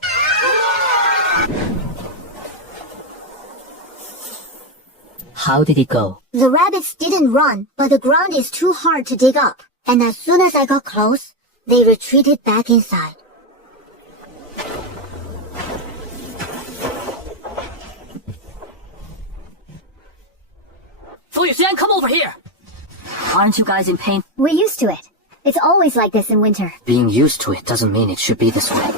How did it go? The rabbits didn't run, but the ground is too hard to dig up. And as soon as I got close, they retreated back inside. Fuyuxian, come over here! Aren't you guys in pain? We're used to it. It's always like this in winter. Being used to it doesn't mean it should be this way.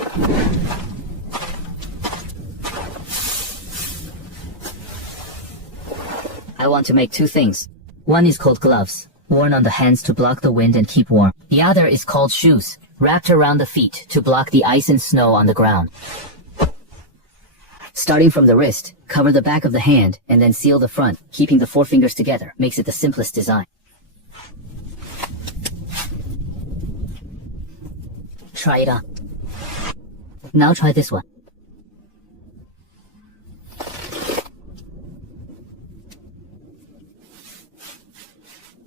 I want to make 2 things. One is called gloves, worn on the hands to block the wind and keep warm. The other is called shoes, wrapped around the feet to block the ice and snow on the ground. Starting from the wrist, cover the back of the hand and then seal the front, keeping the 4 fingers together makes it the simplest design. Try it on. Now try this one.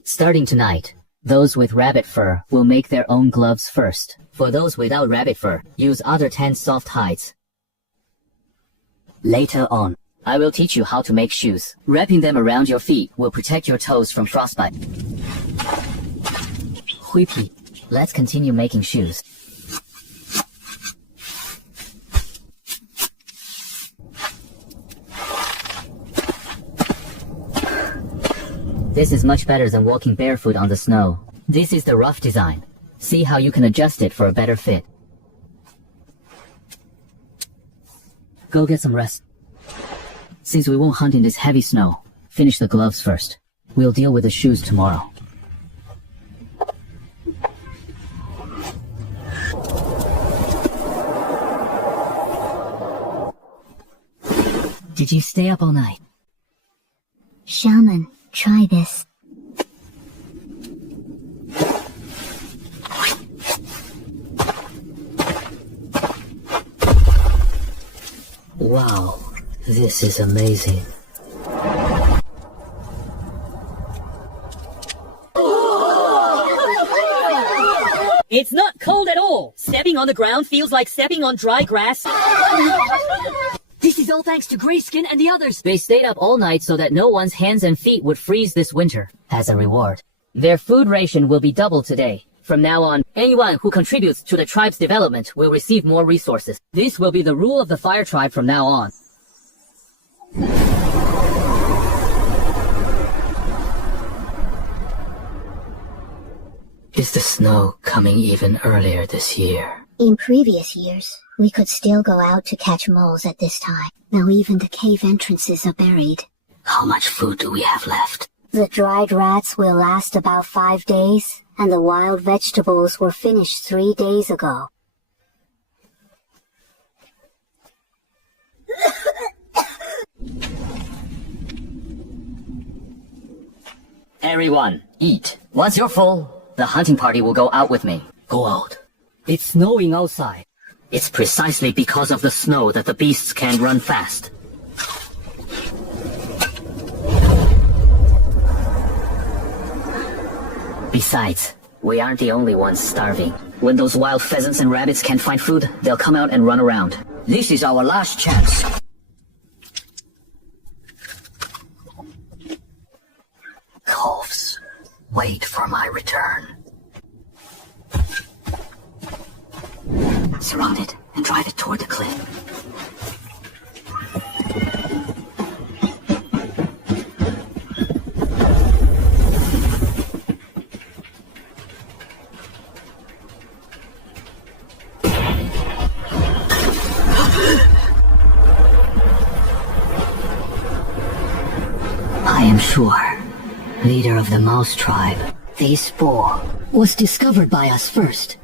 Starting tonight, those with rabbit fur will make their own gloves first. For those without rabbit fur, use other 10 soft hides. Later on, I will teach you how to make shoes. Wrapping them around your feet will protect your toes from frostbite. Huipi, let's continue making shoes. This is much better than walking barefoot on the snow. This is the rough design. See how you can adjust it for a better fit. Go get some rest. Since we won't hunt in this heavy snow, finish the gloves first. We'll deal with the shoes tomorrow. Did you stay up all night? Shaman, try this. Wow, this is amazing. It's not cold at all. Stepping on the ground feels like stepping on dry grass. This is all thanks to Grayskin and the others. They stayed up all night so that no one's hands and feet would freeze this winter. As a reward, their food ration will be doubled today. From now on, anyone who contributes to the tribe's development will receive more resources. This will be the rule of the Fire Tribe from now on. Is the snow coming even earlier this year? In previous years, we could still go out to catch moles at this time. Now even the cave entrances are buried. How much food do we have left? The dried rats will last about 5 days, and the wild vegetables were finished 3 days ago. Everyone, eat. Once you're full, the hunting party will go out with me. Go out. It's snowing outside. It's precisely because of the snow that the beasts can't run fast. Besides, we aren't the only ones starving. When those wild pheasants and rabbits can't find food, they'll come out and run around. This is our last chance. Calves, wait for my return. Surround it and drive it toward the cliff. I am sure, leader of the mouse tribe, this spore Was discovered by us first.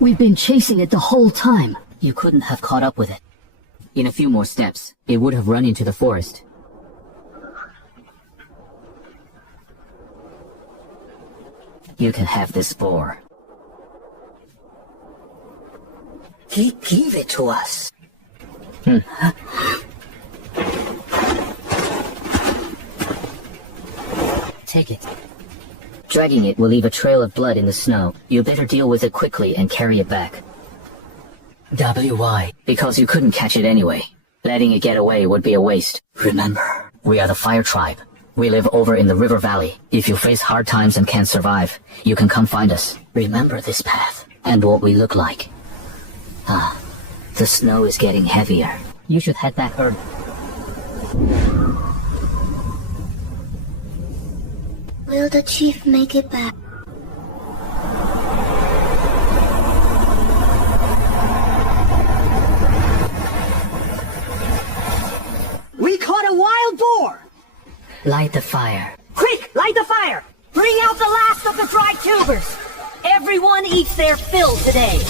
We've been chasing it the whole time. You couldn't have caught up with it. In a few more steps, it would have run into the forest. You can have this spore. Give it to us. Take it. Dragging it will leave a trail of blood in the snow. You better deal with it quickly and carry it back. Why? Because you couldn't catch it anyway. Letting it get away would be a waste. Remember, We are the Fire Tribe. We live over in the river valley. If you face hard times and can't survive, you can come find us. remember this path. And what we look like. The snow is getting heavier. You should head back early. Will the chief make it back? We caught a wild boar! Light the fire. Quick, light the fire! Bring out the last of the dry tubers! Everyone eats their fill today!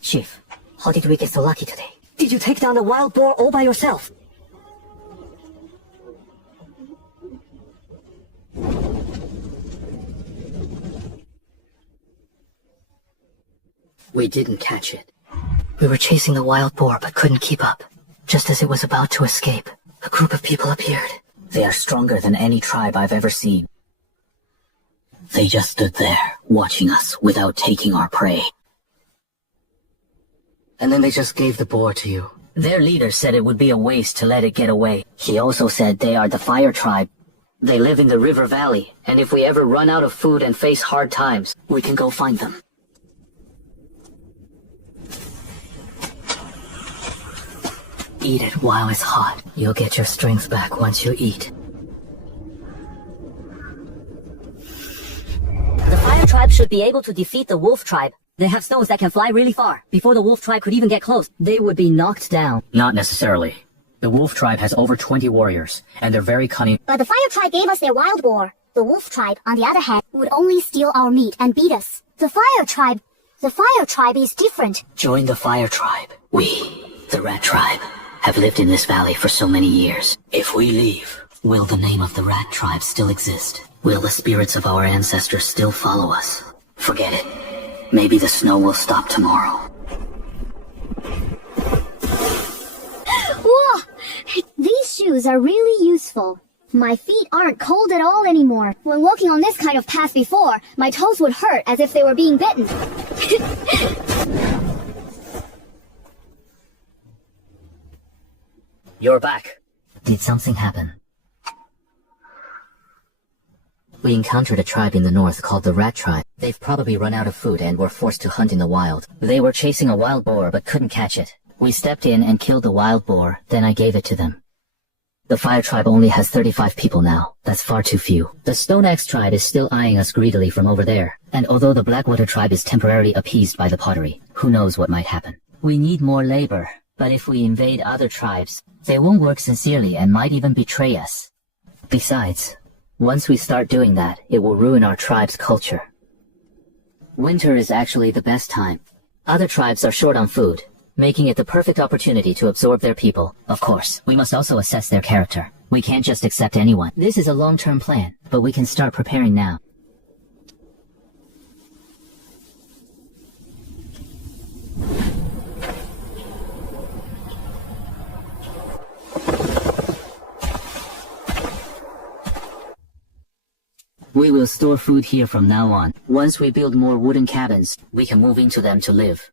Chief, how did we get so lucky today? Did you take down the wild boar all by yourself? We didn't catch it. We were chasing the wild boar but couldn't keep up. Just as it was about to escape, a group of people appeared. They are stronger than any tribe I've ever seen. They just stood there, watching us without taking our prey. And then they just gave the boar to you. Their leader said it would be a waste to let it get away. He also said they are the fire tribe. They live in the river valley, and if we ever run out of food and face hard times, we can go find them. Eat it while it's hot. You'll get your strength back once you eat. The fire tribe should be able to defeat the wolf tribe. They have stones that can fly really far. Before the wolf tribe could even get close, they would be knocked down. Not necessarily. The wolf tribe has over 20 warriors, and they're very cunning. But the fire tribe gave us their wild boar. The wolf tribe, on the other hand, would only steal our meat and beat us. The fire tribe is different. Join the fire tribe. We, the rat tribe, have lived in this valley for so many years. If we leave, will the name of the rat tribe still exist? Will the spirits of our ancestors still follow us? Forget it. Maybe the snow will stop tomorrow. Whoa! These shoes are really useful. My feet aren't cold at all anymore. When walking on this kind of path before, my toes would hurt as if they were being bitten. You're back. Did something happen? We encountered a tribe in the north called the Rat Tribe. They've probably run out of food and were forced to hunt in the wild. They were chasing a wild boar but couldn't catch it. We stepped in and killed the wild boar, then I gave it to them. The Fire Tribe only has 35 people now. That's far too few. The Stone Axe Tribe is still eyeing us greedily from over there, and although the Blackwater Tribe is temporarily appeased by the pottery, who knows what might happen. We need more labor, but if we invade other tribes, they won't work sincerely and might even betray us. Besides, once we start doing that, it will ruin our tribe's culture. Winter is actually the best time. Other tribes are short on food, making it the perfect opportunity to absorb their people. Of course, we must also assess their character. We can't just accept anyone. This is a long-term plan, but we can start preparing now. We will store food here from now on. Once we build more wooden cabins, we can move into them to live.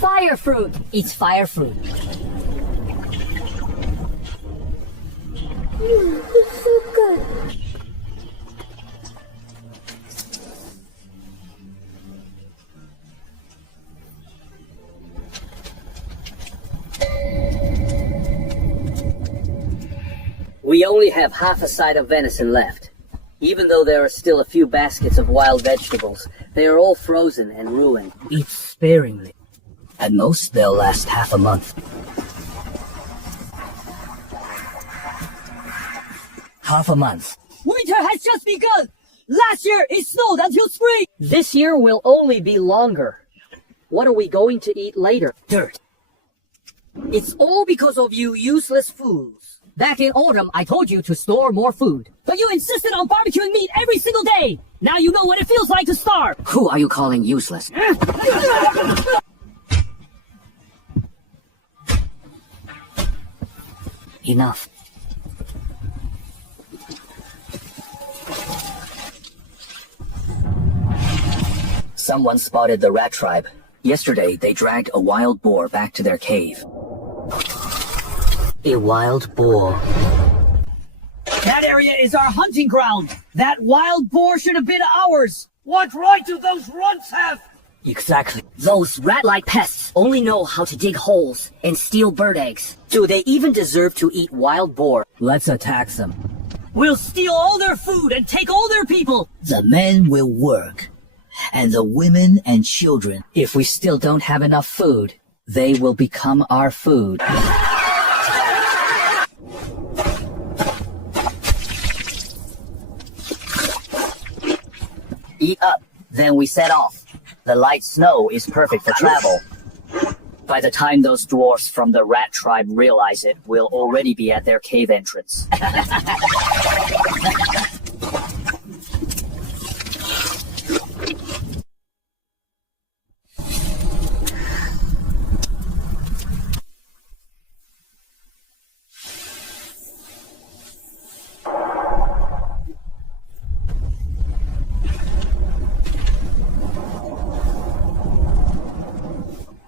Fire fruit eats fire fruit. It's so good. We only have half a side of venison left. Even though there are still a few baskets of wild vegetables, they are all frozen and ruined. Eat sparingly. At most, they'll last half a month. Half a month. Winter has just begun! Last year it snowed until spring! This year will only be longer. What are we going to eat later? Dirt. It's all because of you useless fools. Back in autumn, I told you to store more food. But you insisted on barbecuing meat every single day! Now you know what it feels like to starve! Who are you calling useless? Enough. Someone spotted the Rat Tribe. Yesterday, they dragged a wild boar back to their cave. A wild boar. That area is our hunting ground. That wild boar should have been ours. What right do those runts have? Exactly. Those rat-like pests only know how to dig holes and steal bird eggs. Do they even deserve to eat wild boar? Let's attack them. We'll steal all their food and take all their people. The men will work, and the women and children. If we still don't have enough food, they will become our food. Eat up, then we set off. The light snow is perfect for travel. By the time those dwarfs from the Rat Tribe realize it, we'll already be at their cave entrance.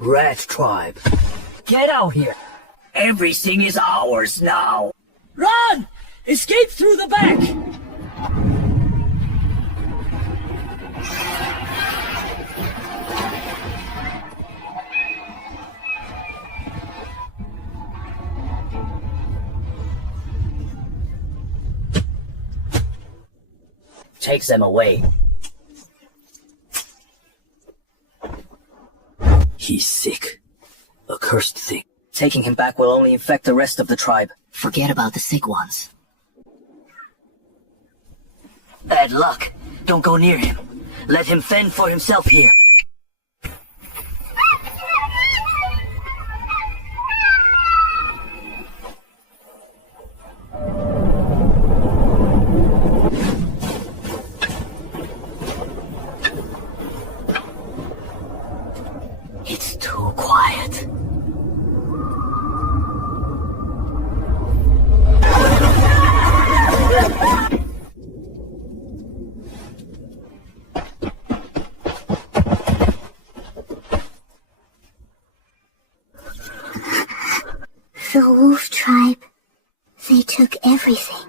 Rat tribe. Get out here. Everything is ours now. Run! Escape through the back! Take them away. He's sick. A cursed thing. Taking him back will only infect the rest of the tribe. Forget about the sick ones. Bad luck. Don't go near him. Let him fend for himself here. It's too quiet. The wolf tribe. They took everything.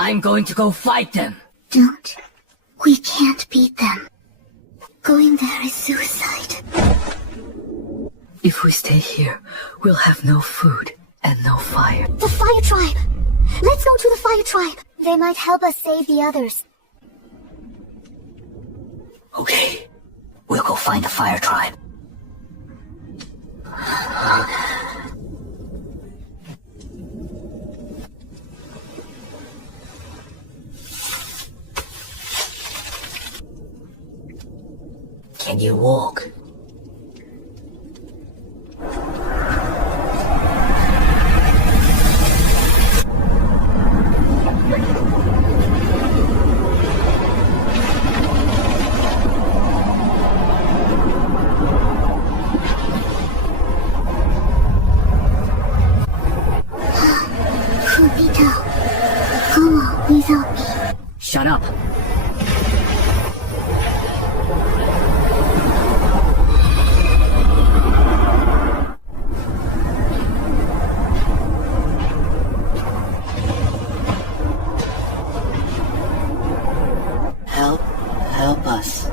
I'm going to go fight them. Don't. We can't beat them. Going there is suicide. If we stay here, we'll have no food and no fire. The fire tribe! Let's go to the fire tribe. They might help us save the others. Okay. We'll go find the fire tribe. Can you walk? Come on, without me. Shut up. Help us.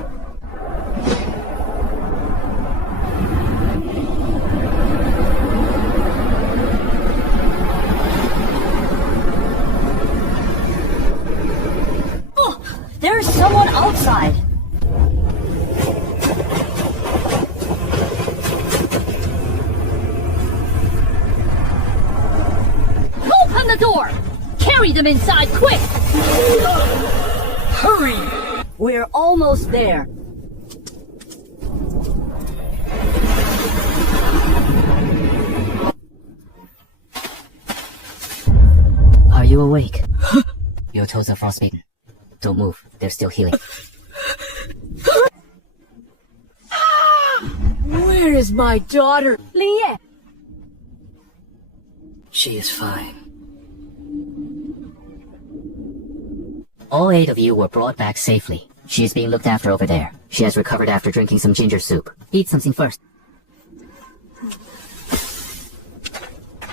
Oh, there's someone outside. Open the door! Carry them inside, quick! Hurry! We're almost there. Are you awake? Your toes are frostbitten. Don't move. They're still healing. Where is my daughter? Liye! She is fine. All 8 of you were brought back safely. She is being looked after over there. She has recovered after drinking some ginger soup. Eat something first.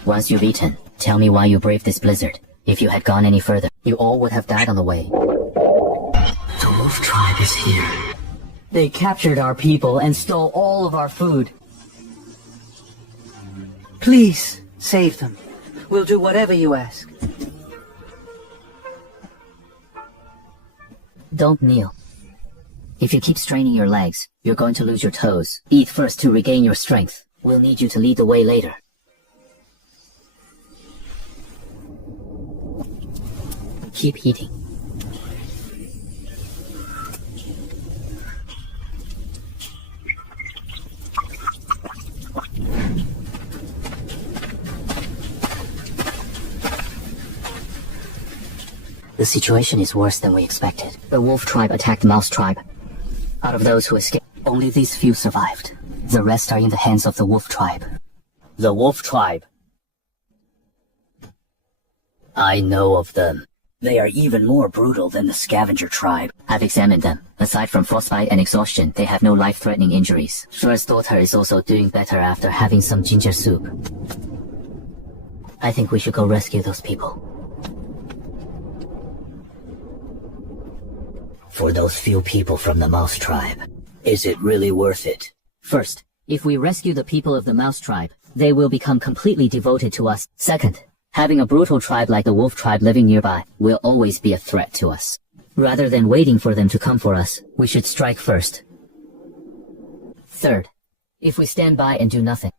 Once you've eaten, tell me why you braved this blizzard. If you had gone any further, you all would have died on the way. The wolf tribe is here. They captured our people and stole all of our food. Please, save them. We'll do whatever you ask. Don't kneel. If you keep straining your legs, you're going to lose your toes. Eat first to regain your strength. We'll need you to lead the way later. Keep eating. The situation is worse than we expected. The wolf tribe attacked the mouse tribe. Out of those who escaped, only these few survived. The rest are in the hands of the wolf tribe. The wolf tribe. I know of them. They are even more brutal than the scavenger tribe. I've examined them. Aside from frostbite and exhaustion, they have no life-threatening injuries. Shure's daughter is also doing better after having some ginger soup. I think we should go rescue those people. For those few people from the mouse tribe, is it really worth it? First, if we rescue the people of the mouse tribe, they will become completely devoted to us. Second, having a brutal tribe like the wolf tribe living nearby will always be a threat to us. Rather than waiting for them to come for us, we should strike first. Third, if we stand by and do nothing,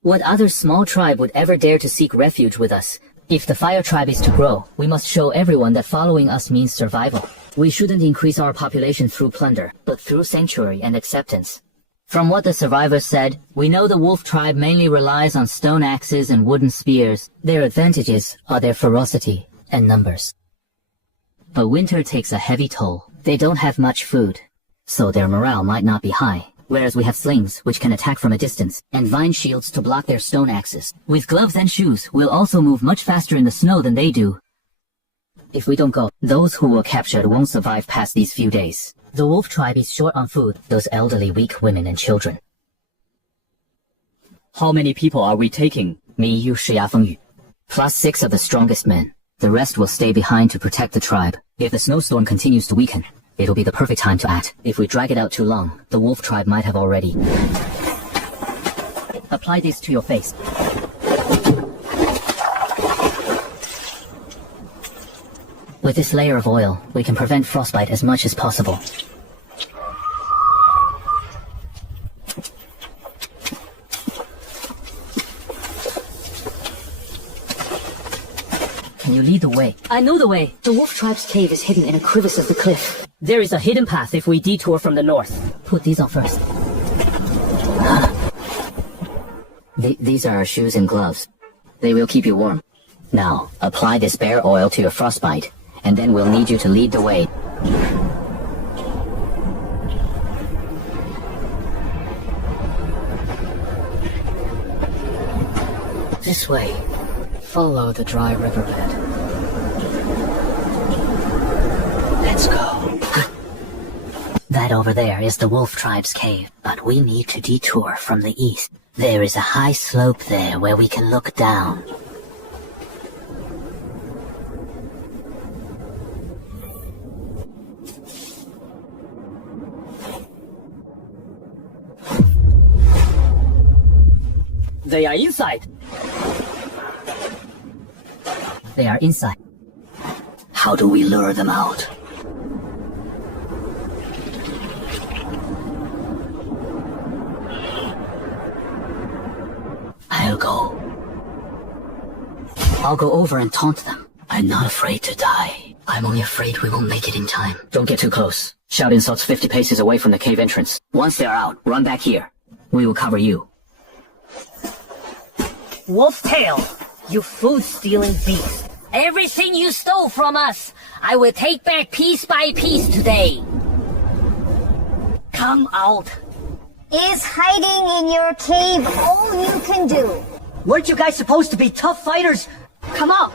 what other small tribe would ever dare to seek refuge with us? If the fire tribe is to grow, we must show everyone that following us means survival. We shouldn't increase our population through plunder, but through sanctuary and acceptance. From what the survivors said, we know the wolf tribe mainly relies on stone axes and wooden spears. Their advantages are their ferocity and numbers. But winter takes a heavy toll. They don't have much food, so their morale might not be high. Whereas we have slings, which can attack from a distance, and vine shields to block their stone axes. With gloves and shoes, we'll also move much faster in the snow than they do. If we don't go, those who were captured won't survive past these few days. The wolf tribe is short on food, those elderly, weak women and children. How many people are we taking? Me, you, Shiya Fengyu. Plus 6 of the strongest men. The rest will stay behind to protect the tribe. If the snowstorm continues to weaken, it'll be the perfect time to act. If we drag it out too long, the wolf tribe might have already. Apply this to your face. With this layer of oil, we can prevent frostbite as much as possible. Can you lead the way? I know the way. The wolf tribe's cave is hidden in a crevice of the cliff. There is a hidden path if we detour from the north. Put these on first. These are our shoes and gloves. They will keep you warm. Now, apply this bear oil to your frostbite, and then we'll need you to lead the way. This way. Follow the dry riverbed. Let's go. That over there is the wolf tribe's cave, but we need to detour from the east. There is a high slope there where we can look down. They are inside. They are inside. How do we lure them out? I'll go over and taunt them. I'm not afraid to die. I'm only afraid we won't make it in time. Don't get too close. Shout insults 50 paces away from the cave entrance. Once they're out, run back here. We will cover you. Wolftail, you food-stealing beast. Everything you stole from us, I will take back piece by piece today. Come out. Is hiding in your cave all you can do? Weren't you guys supposed to be tough fighters? Come on!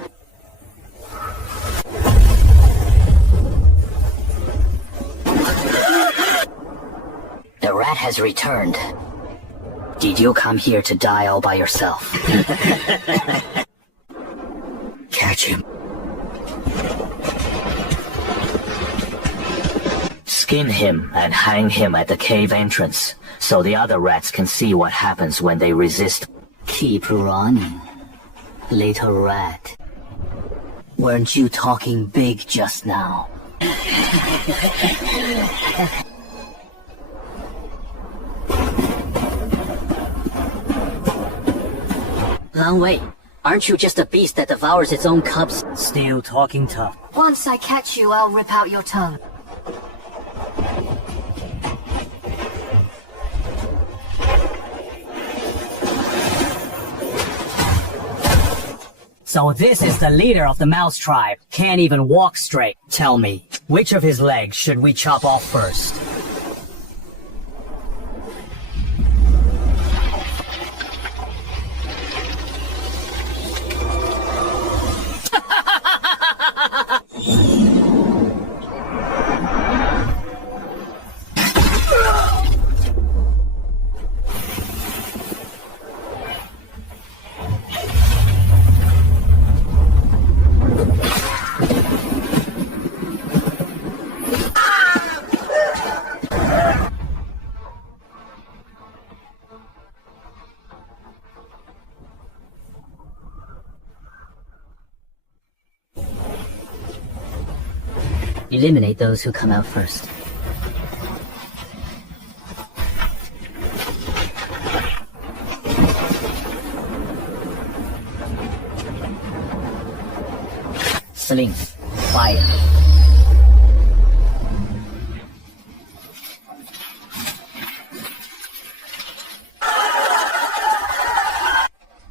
The rat has returned. Did you come here to die all by yourself? Catch him. Skin him and hang him at the cave entrance, so the other rats can see what happens when they resist. Keep running, little rat. Weren't you talking big just now? Long Wei, aren't you just a beast that devours its own cubs? Still talking tough. Once I catch you, I'll rip out your tongue. So this is the leader of the mouse tribe. Can't even walk straight. Tell me, which of his legs should we chop off first? Eliminate those who come out first. Sling. Fire.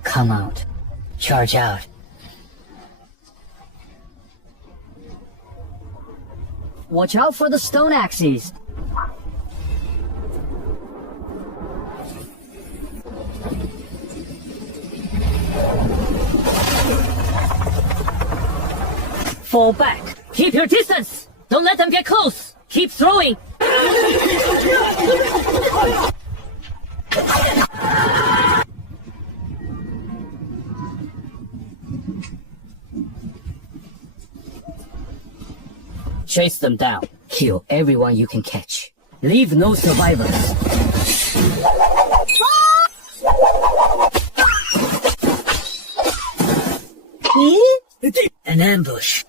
Come out. Charge out. Watch out for the stone axes. Fall back. Keep your distance. Don't let them get close. Keep throwing. Chase them down. Kill everyone you can catch. Leave no survivors. An ambush.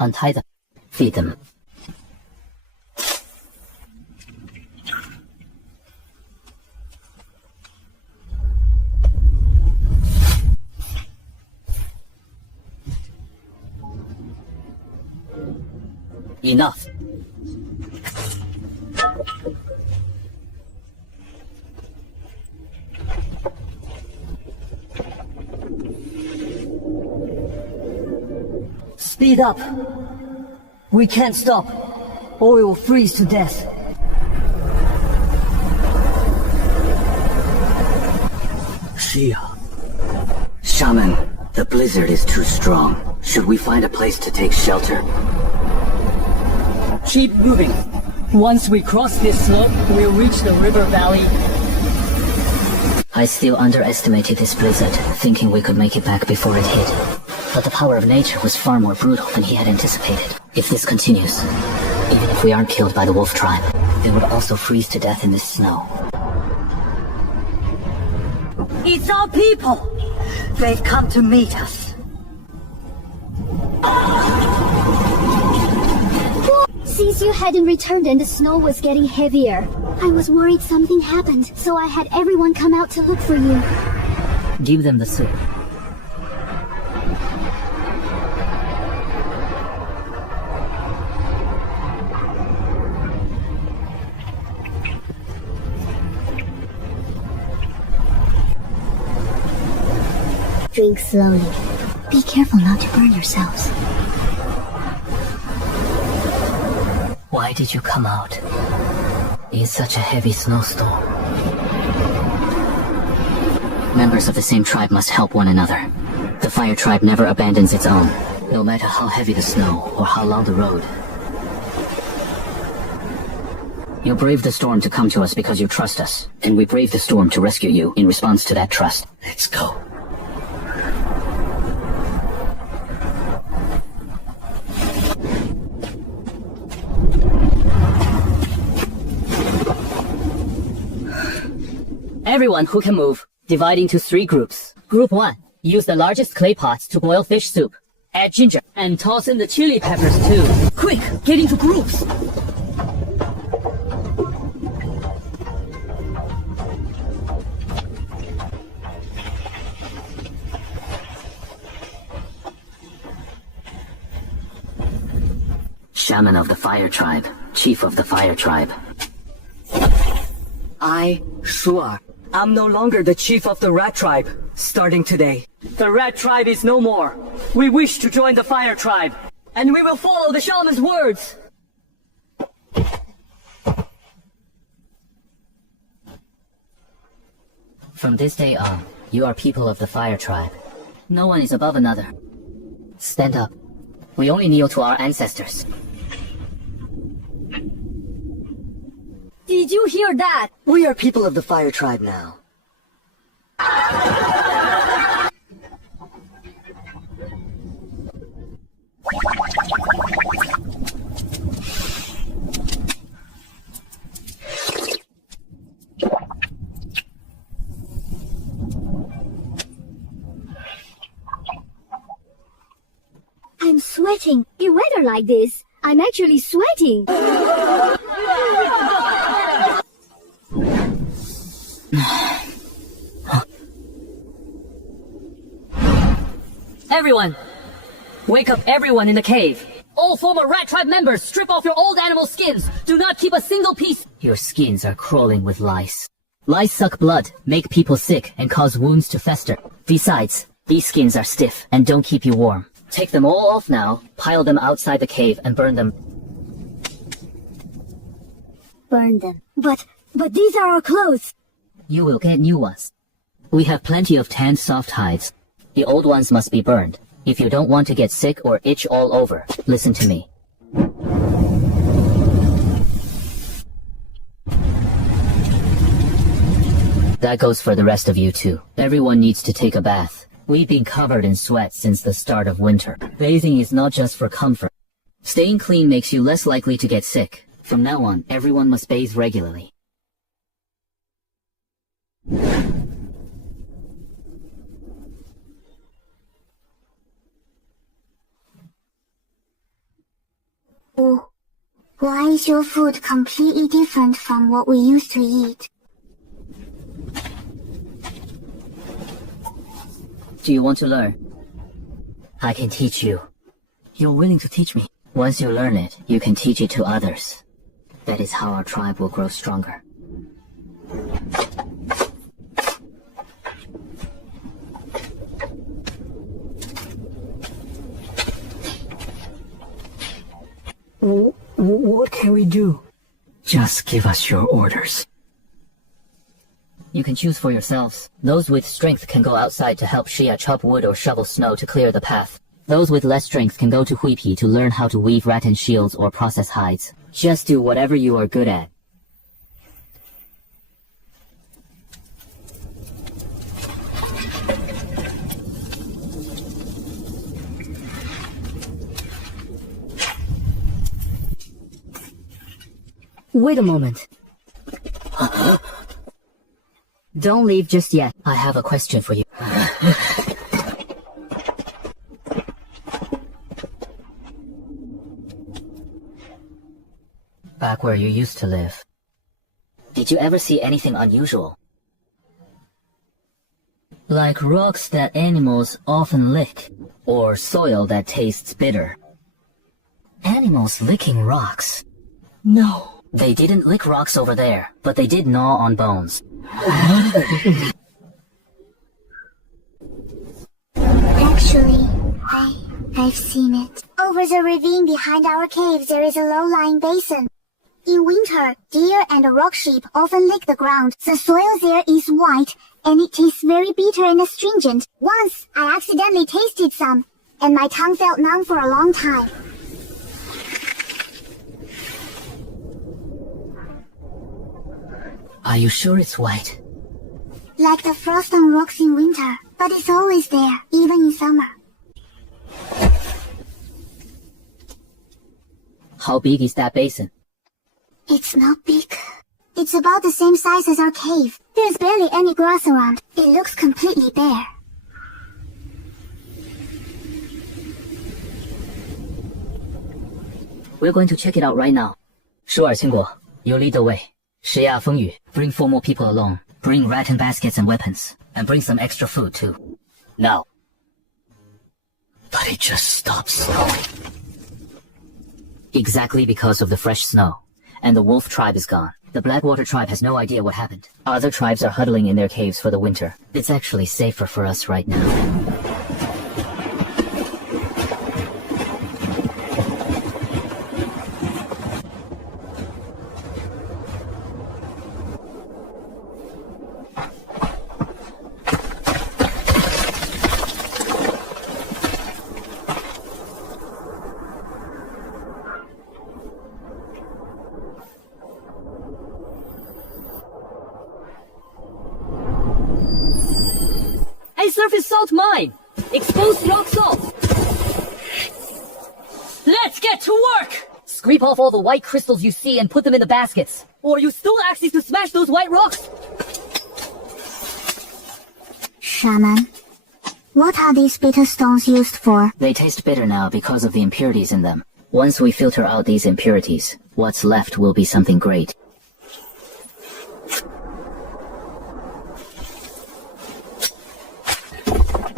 Untie them. Feed them. Enough. Speed up. We can't stop, or we will freeze to death. Shia. Shaman, the blizzard is too strong. Should we find a place to take shelter? Keep moving. Once we cross this slope, we'll reach the river valley. I still underestimated this blizzard, thinking we could make it back before it hit. But the power of nature was far more brutal than he had anticipated. If this continues, even if we aren't killed by the wolf tribe, they would also freeze to death in this snow. It's our people. They've come to meet us. Since you hadn't returned and the snow was getting heavier, I was worried something happened, so I had everyone come out to look for you. Give them the soup. Drink slowly. Be careful not to burn yourselves. Why did you come out? In such a heavy snowstorm. Members of the same tribe must help one another. The fire tribe never abandons its own, no matter how heavy the snow or how long the road. You brave the storm to come to us because you trust us, and we brave the storm to rescue you in response to that trust. Let's go. Everyone who can move, divide into 3 groups. Group 1, use the largest clay pots to boil fish soup. Add ginger, and toss in the chili peppers too. Quick, get into groups. Shaman of the Fire Tribe, Chief of the Fire Tribe. I, Shuar, am no longer the chief of the Rat Tribe, starting today. The Rat Tribe is no more. We wish to join the Fire Tribe, and we will follow the shaman's words. From this day on, you are people of the Fire Tribe. No one is above another. Stand up. We only kneel to our ancestors. Did you hear that? We are people of the Fire Tribe now. I'm sweating. In weather like this, I'm actually sweating. Everyone! Wake up everyone in the cave. All former rat tribe members, strip off your old animal skins. Do not keep a single piece. Your skins are crawling with lice. Lice suck blood, make people sick, and cause wounds to fester. Besides, these skins are stiff and don't keep you warm. Take them all off now, pile them outside the cave, and burn them. Burn them. But these are our clothes. You will get new ones. We have plenty of tanned soft hides. The old ones must be burned. If you don't want to get sick or itch all over, listen to me. That goes for the rest of you too. Everyone needs to take a bath. We've been covered in sweat since the start of winter. Bathing is not just for comfort. Staying clean makes you less likely to get sick. From now on, everyone must bathe regularly. Oh, why is your food completely different from what we used to eat? Do you want to learn? I can teach you. You're willing to teach me? Once you learn it, you can teach it to others. That is how our tribe will grow stronger. What can we do? Just give us your orders. You can choose for yourselves. Those with strength can go outside to help Shia chop wood or shovel snow to clear the path. Those with less strength can go to Huipi to learn how to weave rattan shields or process hides. Just do whatever you are good at. Wait a moment. Don't leave just yet. I have a question for you. Back where you used to live, did you ever see anything unusual? Like rocks that animals often lick, or soil that tastes bitter. Animals licking rocks? No. They didn't lick rocks over there, but they did gnaw on bones. Actually, I've seen it. Over the ravine behind our caves there is a low-lying basin. In winter, deer and rock sheep often lick the ground. The soil there is white, and it tastes very bitter and astringent. Once, I accidentally tasted some, and my tongue felt numb for a long time. Are you sure it's white? Like the frost on rocks in winter, but it's always there, even in summer. How big is that basin? It's not big. It's about the same size as our cave. There's barely any grass around. It looks completely bare. We're going to check it out right now. Sure, Qingguo. You lead the way. Shia, Fengyu, bring 4 more people along. Bring rattan baskets and weapons. And bring some extra food, too. Now. But it just stopped snowing. Exactly because of the fresh snow. And the wolf tribe is gone. The Blackwater tribe has no idea what happened. Other tribes are huddling in their caves for the winter. It's actually safer for us right now. A surface salt mine! Exposed rock salt! Let's get to work! Scrape off all the white crystals you see and put them in the baskets. Or you still axes to smash those white rocks? Shaman, What are these bitter stones used for? They taste bitter now because of the impurities in them. Once we filter out these impurities, what's left will be something great.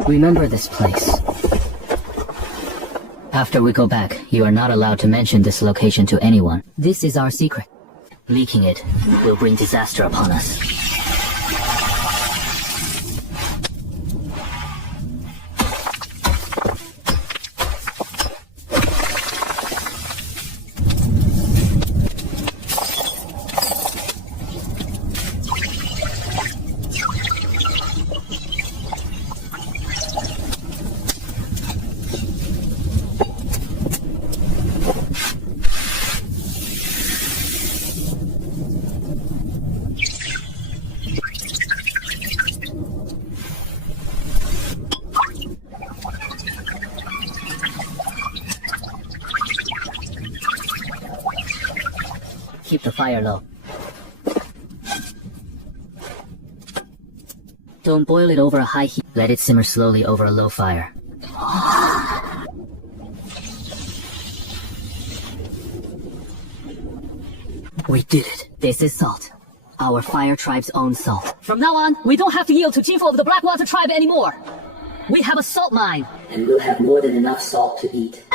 Remember this place. After we go back, you are not allowed to mention this location to anyone. This is our secret. Leaking it will bring disaster upon us. Keep the fire low. Don't boil it over a high heat. Let it simmer slowly over a low fire. We did it. This is salt. Our fire tribe's own salt. From now on, we don't have to yield to Jinfo of the Blackwater tribe anymore. We have a salt mine. And we'll have more than enough salt to eat.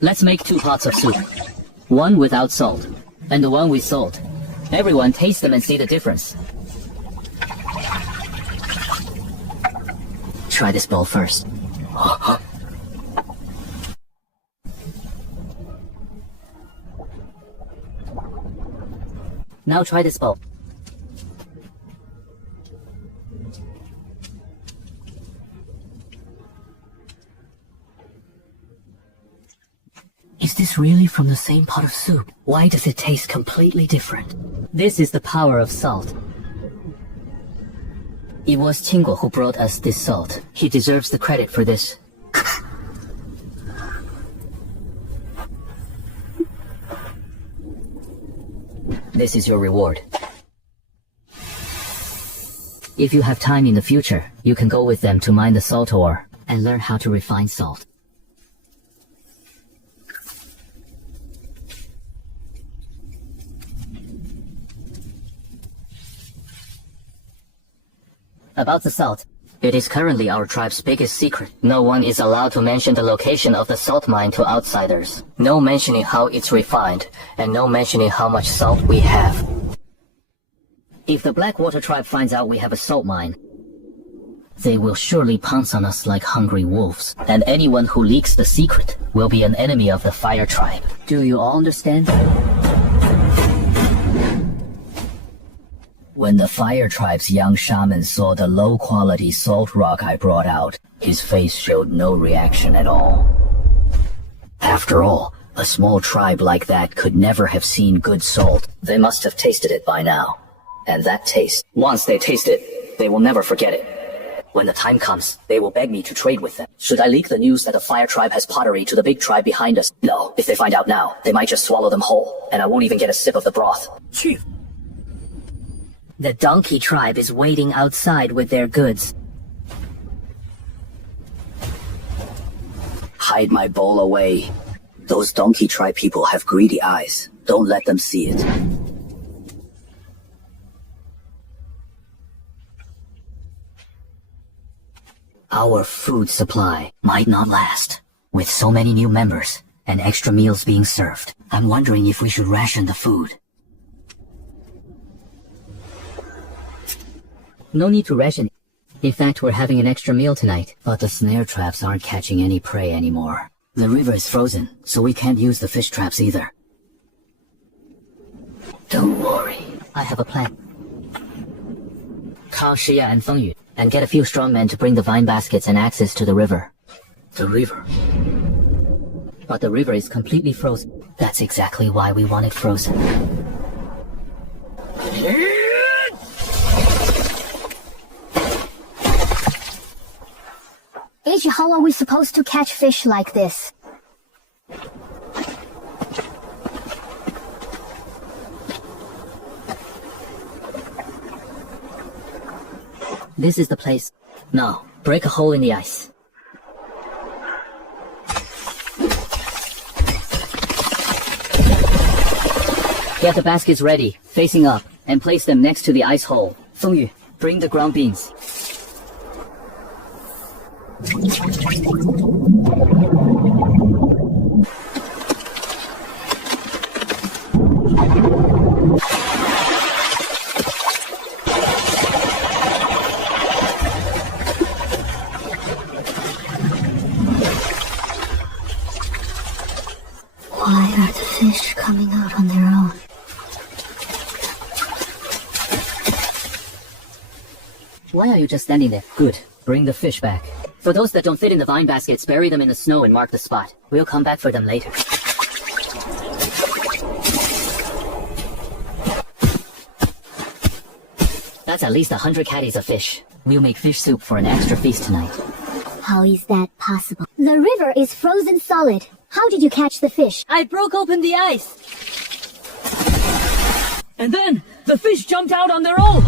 Let's make 2 pots of soup. One without salt, and the one with salt. Everyone taste them and see the difference. Try this bowl first. Now try this bowl. Is this really from the same pot of soup? Why does it taste completely different? This is the power of salt. It was Qingguo who brought us this salt. He deserves the credit for this. This is your reward. If you have time in the future, you can go with them to mine the salt ore and learn how to refine salt. About the salt, it is currently our tribe's biggest secret. No one is allowed to mention the location of the salt mine to outsiders. No mentioning how it's refined, and no mentioning how much salt we have. If the Blackwater tribe finds out we have a salt mine, they will surely pounce on us like hungry wolves. And anyone who leaks the secret will be an enemy of the Fire tribe. Do you all understand? When the Fire tribe's young shaman saw the low-quality salt rock I brought out, his face showed no reaction at all. After all, a small tribe like that could never have seen good salt. They must have tasted it by now. And that taste, once they taste it, they will never forget it. When the time comes, they will beg me to trade with them. Should I leak the news that the Fire tribe has pottery to the big tribe behind us? No. If they find out now, they might just swallow them whole, and I won't even get a sip of the broth. Chief. The donkey tribe is waiting outside with their goods. Hide my bowl away. Those donkey tribe people have greedy eyes. Don't let them see it. Our food supply might not last. With so many new members and extra meals being served, I'm wondering if we should ration the food. No need to ration. In fact, we're having an extra meal tonight. But the snare traps aren't catching any prey anymore. The river is frozen, so we can't use the fish traps either. Don't worry. I have a plan. Call Shia and Fengyu, and get a few strong men to bring the vine baskets and axes to the river. The river? But the river is completely frozen. That's exactly why we want it frozen. Age, how are we supposed to catch fish like this? This is the place. Now, break a hole in the ice. Get the baskets ready, facing up, and place them next to the ice hole. Fengyu, bring the ground beans. Why are the fish coming out on their own? Why are you just standing there? Good. Bring the fish back. For those that don't fit in the vine baskets, bury them in the snow and mark the spot. We'll come back for them later. That's at least 100 caddies of fish. We'll make fish soup for an extra feast tonight. How is that possible? The river is frozen solid. How did you catch the fish? I broke open the ice. And then the fish jumped out on their own.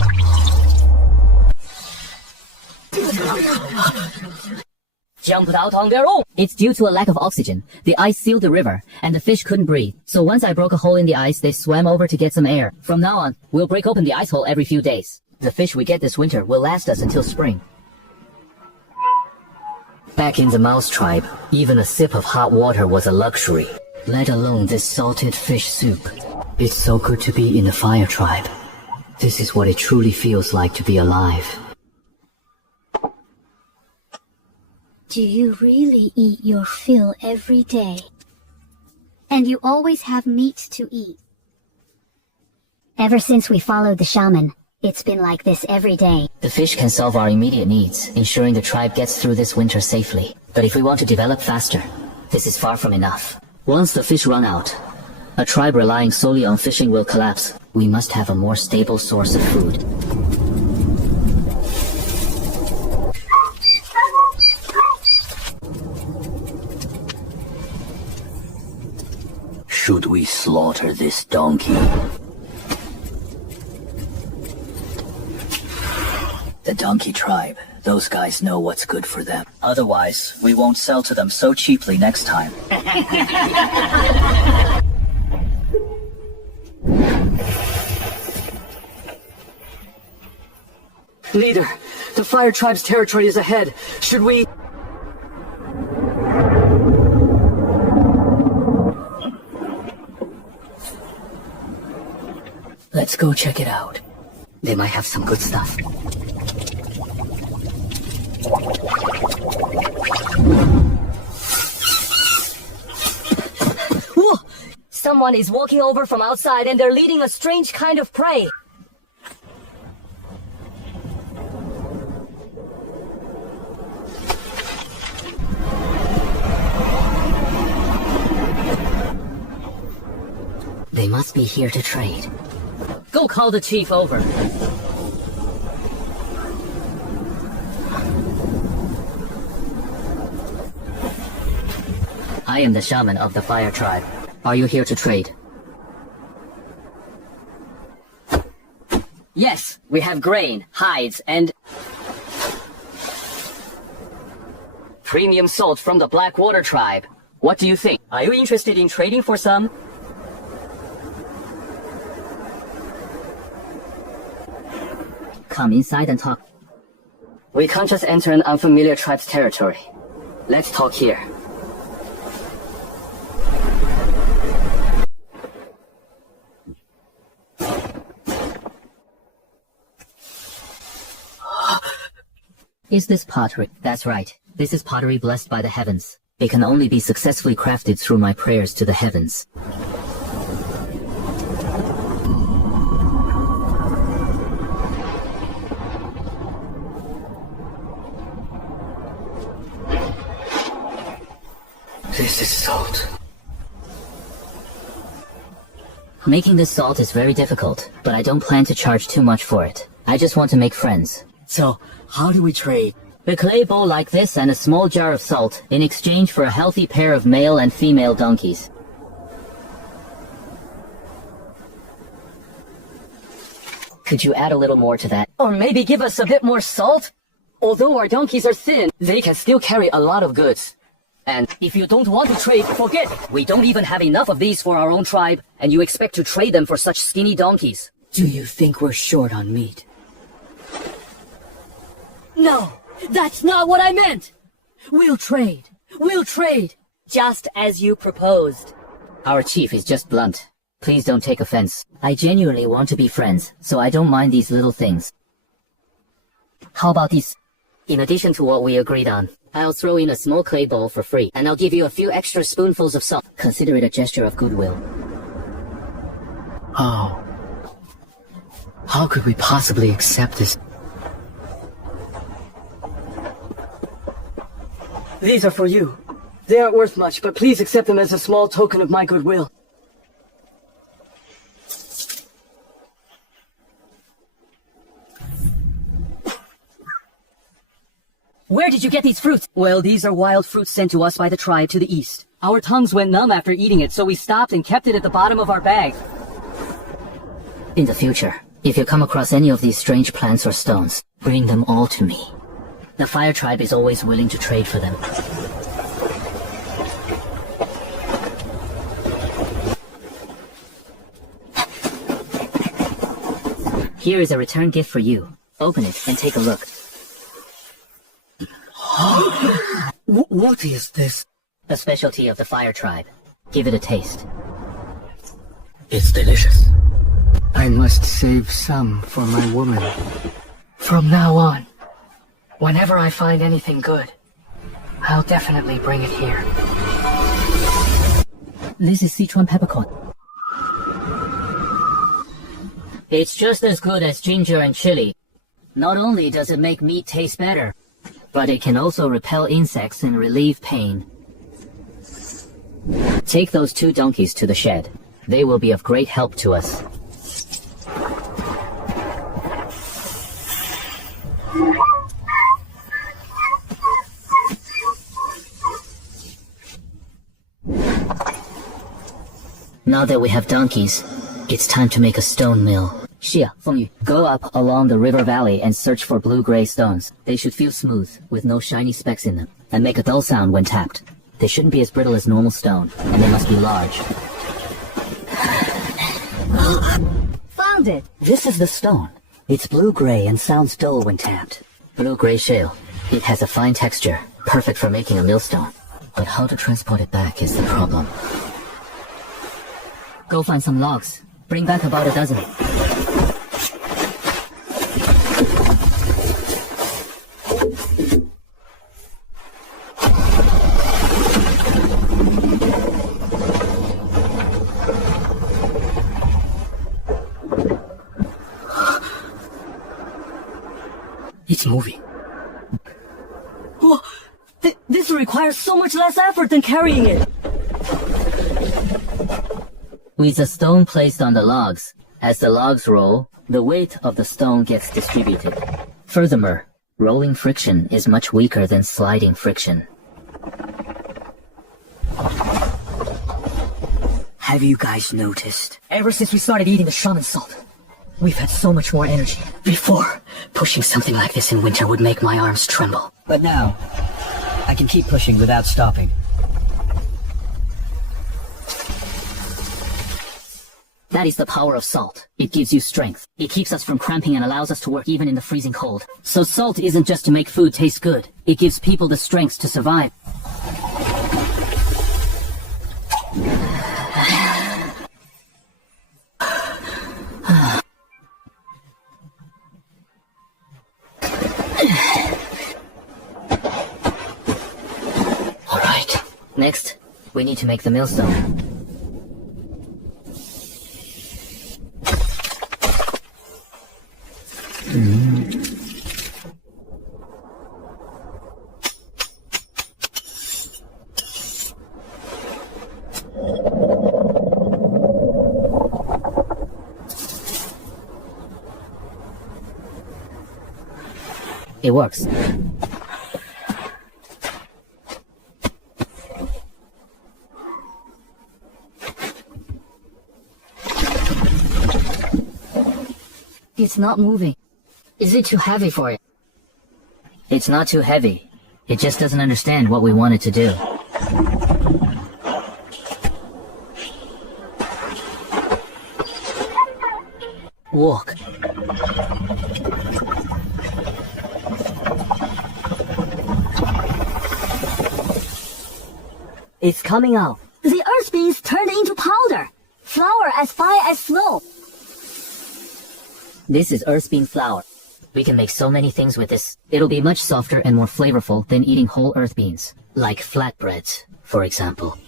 Jumped out on their own. It's due to a lack of oxygen. The ice sealed the river, and the fish couldn't breathe. So once I broke a hole in the ice, they swam over to get some air. From now on, we'll break open the ice hole every few days. The fish we get this winter will last us until spring. Back in the mouse tribe, even a sip of hot water was a luxury, let alone this salted fish soup. It's so good to be in the fire tribe. This is what it truly feels like to be alive. Do you really eat your fill every day? And you always have meat to eat? Ever since we followed the shaman, it's been like this every day. The fish can solve our immediate needs, ensuring the tribe gets through this winter safely. But if we want to develop faster, this is far from enough. Once the fish run out, a tribe relying solely on fishing will collapse. We must have a more stable source of food. Should we slaughter this donkey? The donkey tribe. Those guys know what's good for them. Otherwise, we won't sell to them so cheaply next time. Leader, the fire tribe's territory is ahead. Should we... Let's go check it out. They might have some good stuff. Whoa! Someone is walking over from outside and they're leading a strange kind of prey. They must be here to trade. Go call the chief over. I am the shaman of the fire tribe. Are you here to trade? Yes, we have grain, hides, and Premium salt from the Blackwater tribe. What do you think? Are you interested in trading for some? Come inside and talk. We can't just enter an unfamiliar tribe's territory. Let's talk here. Is this pottery? That's right. This is pottery blessed by the heavens. It can only be successfully crafted through my prayers to the heavens. This is salt. Making this salt is very difficult, but I don't plan to charge too much for it. I just want to make friends. So, how do we trade? A clay bowl like this and a small jar of salt in exchange for a healthy pair of male and female donkeys. Could you add a little more to that? Or maybe give us a bit more salt? Although our donkeys are thin, they can still carry a lot of goods. And if you don't want to trade, forget it. We don't even have enough of these for our own tribe, and you expect to trade them for such skinny donkeys. Do you think we're short on meat? No, that's not what I meant! We'll trade. We'll trade. Just as you proposed. Our chief is just blunt. Please don't take offense. I genuinely want to be friends, so I don't mind these little things. How about these? In addition to what we agreed on, I'll throw in a small clay bowl for free, and I'll give you a few extra spoonfuls of salt. Consider it a gesture of goodwill. Oh. How could we possibly accept this? These are for you. They aren't worth much, but please accept them as a small token of my goodwill. Where did you get these fruits? Well, these are wild fruits sent to us by the tribe to the east. Our tongues went numb after eating it, so we stopped and kept it at the bottom of our bag. In the future, if you come across any of these strange plants or stones, bring them all to me. The Fire Tribe is always willing to trade for them. Here is a return gift for you. Open it and take a look. What is this? A specialty of the Fire Tribe. Give it a taste. It's delicious. I must save some for my woman. From now on, whenever I find anything good, I'll definitely bring it here. This is Sichuan peppercorn. It's just as good as ginger and chili. Not only does it make meat taste better, but it can also repel insects and relieve pain. Take those 2 donkeys to the shed. They will be of great help to us. Now that we have donkeys, it's time to make a stone mill. Xia, Fengyu, go up along the river valley and search for blue-gray stones. They should feel smooth, with no shiny specks in them, and make a dull sound when tapped. They shouldn't be as brittle as normal stone, and they must be large. Found it! This is the stone. It's blue-gray and sounds dull when tapped. Blue-gray shale. It has a fine texture, perfect for making a millstone. But how to transport it back is the problem. Go find some logs. Bring back about a dozen. It's moving. Oh, this requires so much less effort than carrying it. With the stone placed on the logs, as the logs roll, the weight of the stone gets distributed. Furthermore, rolling friction is much weaker than sliding friction. Have you guys noticed? Ever since we started eating the shaman salt, we've had so much more energy. Before, pushing something like this in winter would make my arms tremble. But now, I can keep pushing without stopping. That is the power of salt. It gives you strength. It keeps us from cramping and allows us to work even in the freezing cold. So salt isn't just to make food taste good. It gives people the strength to survive. All right. Next, we need to make the millstone. It works. It's not moving. Is it too heavy for it? It's not too heavy. It just doesn't understand what we want it to do. Walk. It's coming out. The earth beans turned into powder. Flour as fine as snow. This is earth bean flour. We can make so many things with this. It'll be much softer and more flavorful than eating whole earth beans. Like flatbreads, for example.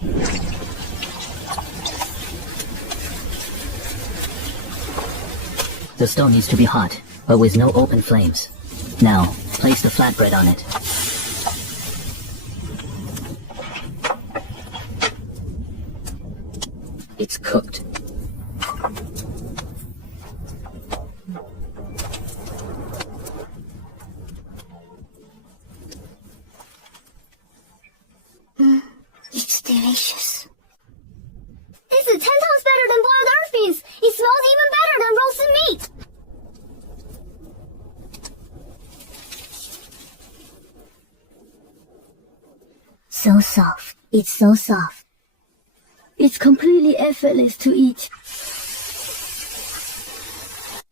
The stone needs to be hot, but with no open flames. Now, place the flatbread on it. It's cooked. It's delicious. This is 10 times better than boiled earth beans. It smells even better than roasted meat. So soft. It's so soft. It's completely effortless to eat.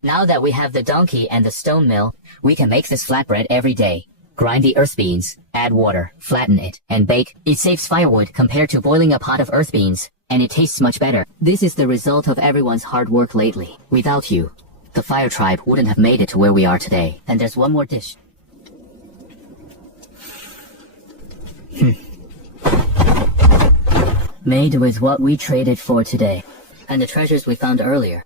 Now that we have the donkey and the stone mill, we can make this flatbread every day. Grind the earth beans, add water, flatten it, and bake. It saves firewood compared to boiling a pot of earth beans, and it tastes much better. This is the result of everyone's hard work lately. Without you, the fire tribe wouldn't have made it to where we are today. And there's one more dish. Made with what we traded for today, and the treasures we found earlier.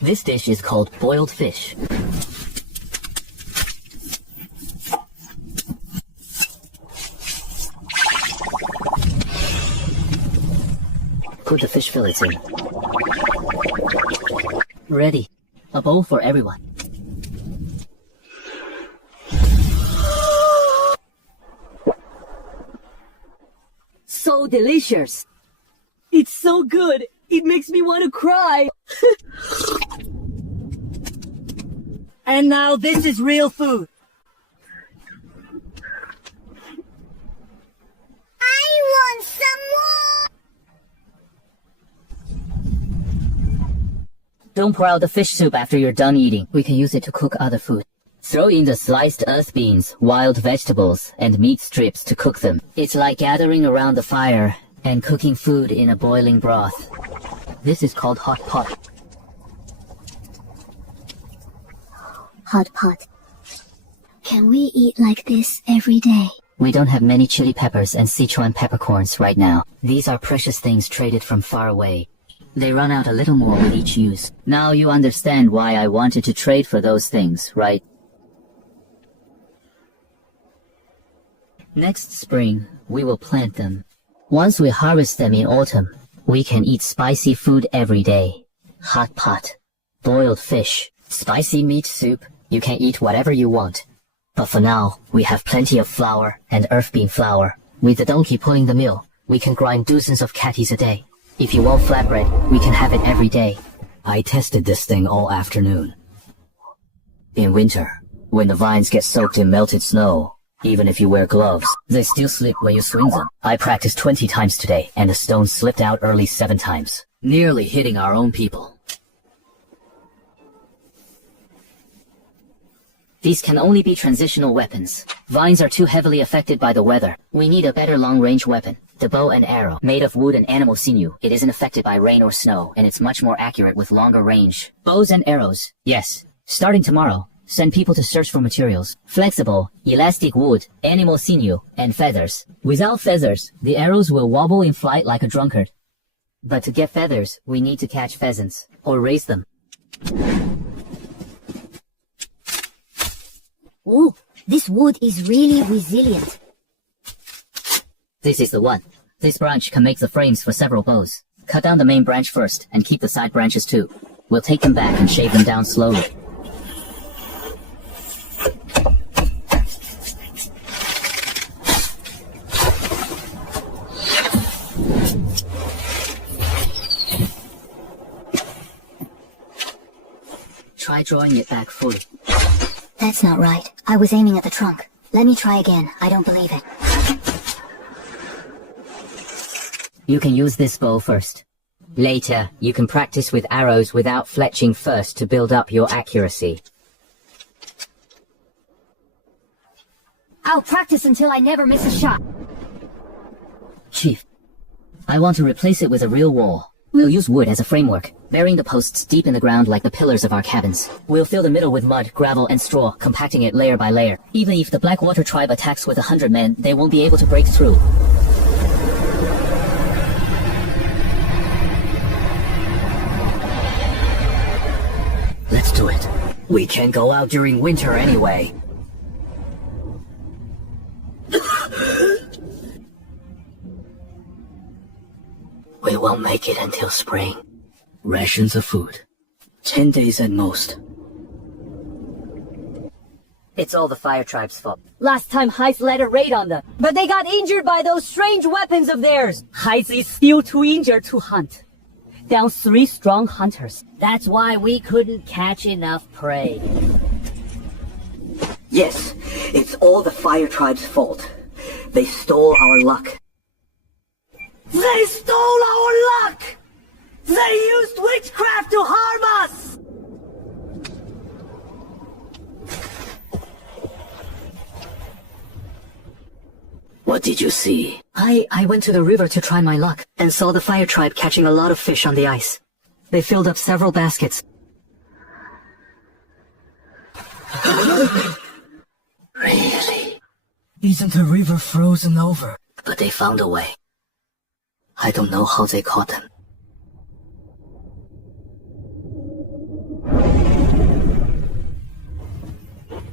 This dish is called boiled fish. Put the fish fillets in. Ready. A bowl for everyone. So delicious. It's so good. It makes me want to cry. And now this is real food. I want some more. Don't pour out the fish soup after you're done eating. We can use it to cook other food. Throw in the sliced earth beans, wild vegetables, and meat strips to cook them. It's like gathering around the fire and cooking food in a boiling broth. This is called hot pot. Hot pot. Can we eat like this every day? We don't have many chili peppers and Sichuan peppercorns right now. These are precious things traded from far away. They run out a little more with each use. Now you understand why I wanted to trade for those things, right? Next spring, we will plant them. Once we harvest them in autumn, we can eat spicy food every day. Hot pot, boiled fish, spicy meat soup. You can eat whatever you want. But for now, we have plenty of flour and earth bean flour. With the donkey pulling the mill, we can grind dozens of catties a day. If you want flatbread, we can have it every day. I tested this thing all afternoon. In winter, when the vines get soaked in melted snow, even if you wear gloves, they still slip when you swing them. I practiced 20 times today, and the stones slipped out early 7 times, nearly hitting our own people. These can only be transitional weapons. Vines are too heavily affected by the weather. We need a better long-range weapon. The bow and arrow, made of wood and animal sinew. It isn't affected by rain or snow, and it's much more accurate with longer range. Bows and arrows, yes. Starting tomorrow, send people to search for materials. Flexible, elastic wood, animal sinew, and feathers. Without feathers, the arrows will wobble in flight like a drunkard. But to get feathers, we need to catch pheasants, or raise them. Ooh, this wood is really resilient. This is the one. This branch can make the frames for several bows. Cut down the main branch first, and keep the side branches too. We'll take them back and shave them down slowly. Try Try drawing it back fully. That's not right. I was aiming at the trunk. Let me try again. I don't believe it. You can use this bow first. Later, you can practice with arrows without fletching first to build up your accuracy. I'll practice until I never miss a shot. Chief, I want to replace it with a real wall. We'll use wood as a framework, burying the posts deep in the ground like the pillars of our cabins. We'll fill the middle with mud, gravel, and straw, compacting it layer by layer. Even if the Blackwater tribe attacks with 100 men, they won't be able to break through. Let's do it. We can't go out during winter anyway. We won't make it until spring. Rations of food. 10 days at most. It's all the Fire Tribe's fault. Last time Heiss led a raid on them, but they got injured by those strange weapons of theirs. Heiss is still too injured to hunt. Down 3 strong hunters. That's why we couldn't catch enough prey. Yes, it's all the Fire Tribe's fault. They stole our luck. They stole our luck! They used witchcraft to harm us! What did you see? I went to the river to try my luck and saw the Fire Tribe catching a lot of fish on the ice. They filled up several baskets. Really? Isn't the river frozen over? But they found a way. I don't know how they caught them.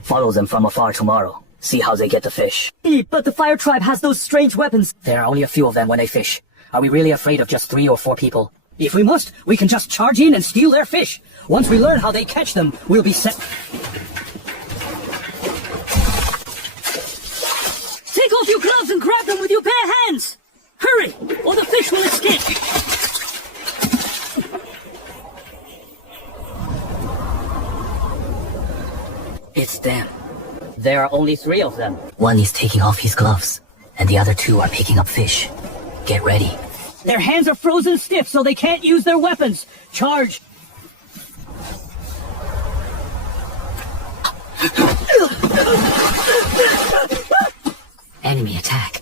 Follow them from afar tomorrow. See how they get the fish. But the Fire Tribe has those strange weapons. There are only a few of them when they fish. Are we really afraid of just 3 or 4 people? If we must, we can just charge in and steal their fish. Once we learn how they catch them, we'll be set. Take off your gloves and grab them with your bare hands! Hurry, or the fish will escape! It's them. There are only 3 of them. One is taking off his gloves, and the other 2 are picking up fish. Get ready. Their hands are frozen stiff, so they can't use their weapons. Charge! Enemy attack.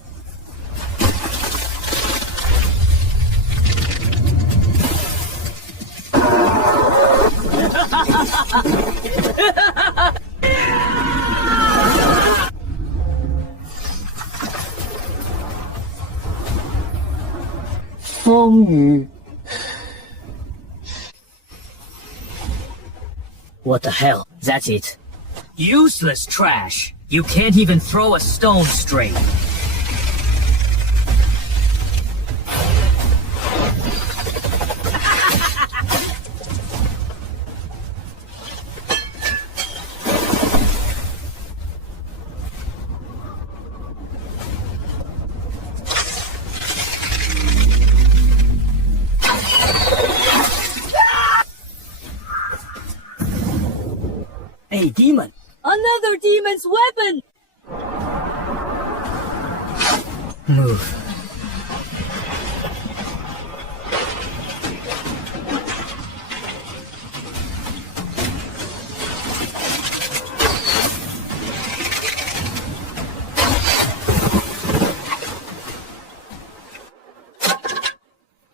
What the hell? That's it. Useless trash. You can't even throw a stone straight. Hey, demon! Another demon's weapon! Move.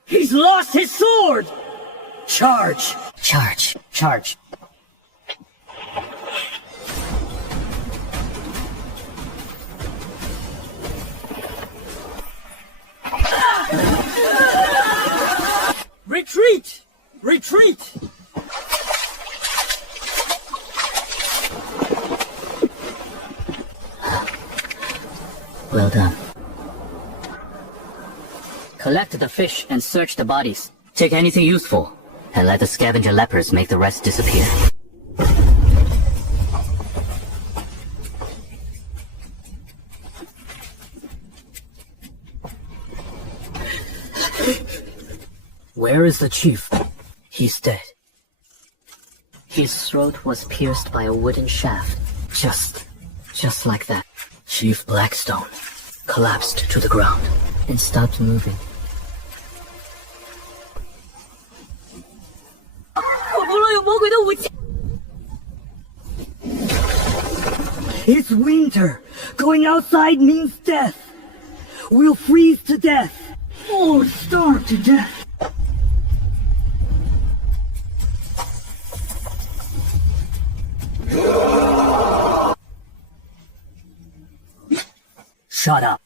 He's lost his sword! Charge! Charge! Charge. Retreat! Retreat! Well done. Collect the fish and search the bodies. Take anything useful, and let the scavenger lepers make the rest disappear. Where is the chief? He's dead. His throat was pierced by a wooden shaft. Just like that. Chief Blackstone collapsed to the ground and stopped moving. It's winter. Going outside means death. We'll freeze to death. Or starve to death. Shut up.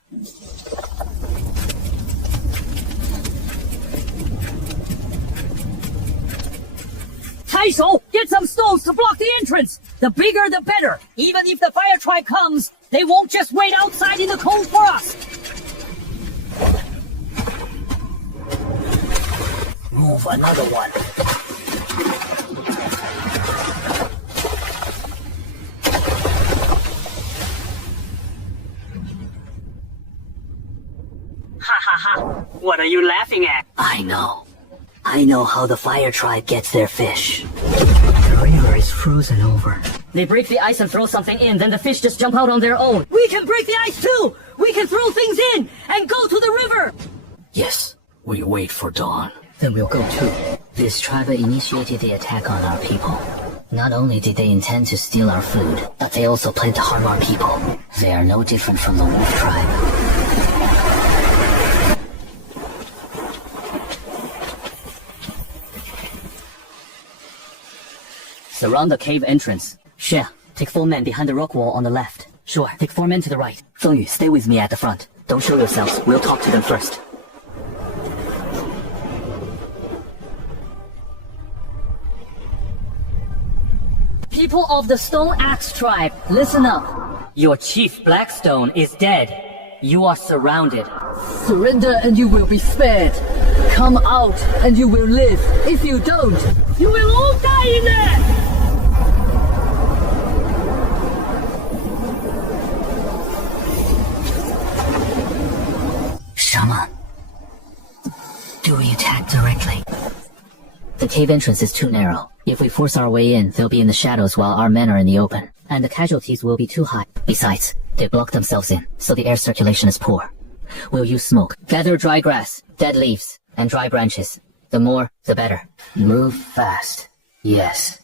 Taisho, get some stones to block the entrance. The bigger the better. Even if the fire tribe comes, they won't just wait outside in the cold for us. Move another one. Ha ha ha. What are you laughing at? I know how the fire tribe gets their fish. The river is frozen over. They break the ice and throw something in, then the fish just jump out on their own. We can break the ice too! We can throw things in and go to the river! Yes, we wait for dawn. Then we'll go too. This tribe initiated the attack on our people. Not only did they intend to steal our food, but they also plan to harm our people. They are no different from the wolf tribe. Surround the cave entrance. Xie, take 4 men behind the rock wall on the left. Sure, take 4 men to the right. Fengyu, stay with me at the front. Don't show yourselves. We'll talk to them first. People of the Stone Axe tribe, listen up. Your chief Blackstone is dead. You are surrounded. Surrender and you will be spared. Come out and you will live. If you don't, you will all die in there! Shaman, do we attack directly? The cave entrance is too narrow. If we force our way in, they'll be in the shadows while our men are in the open. And the casualties will be too high. Besides, they block themselves in, so the air circulation is poor. We'll use smoke. Gather dry grass, dead leaves, and dry branches. The more, the better. Move fast. Yes.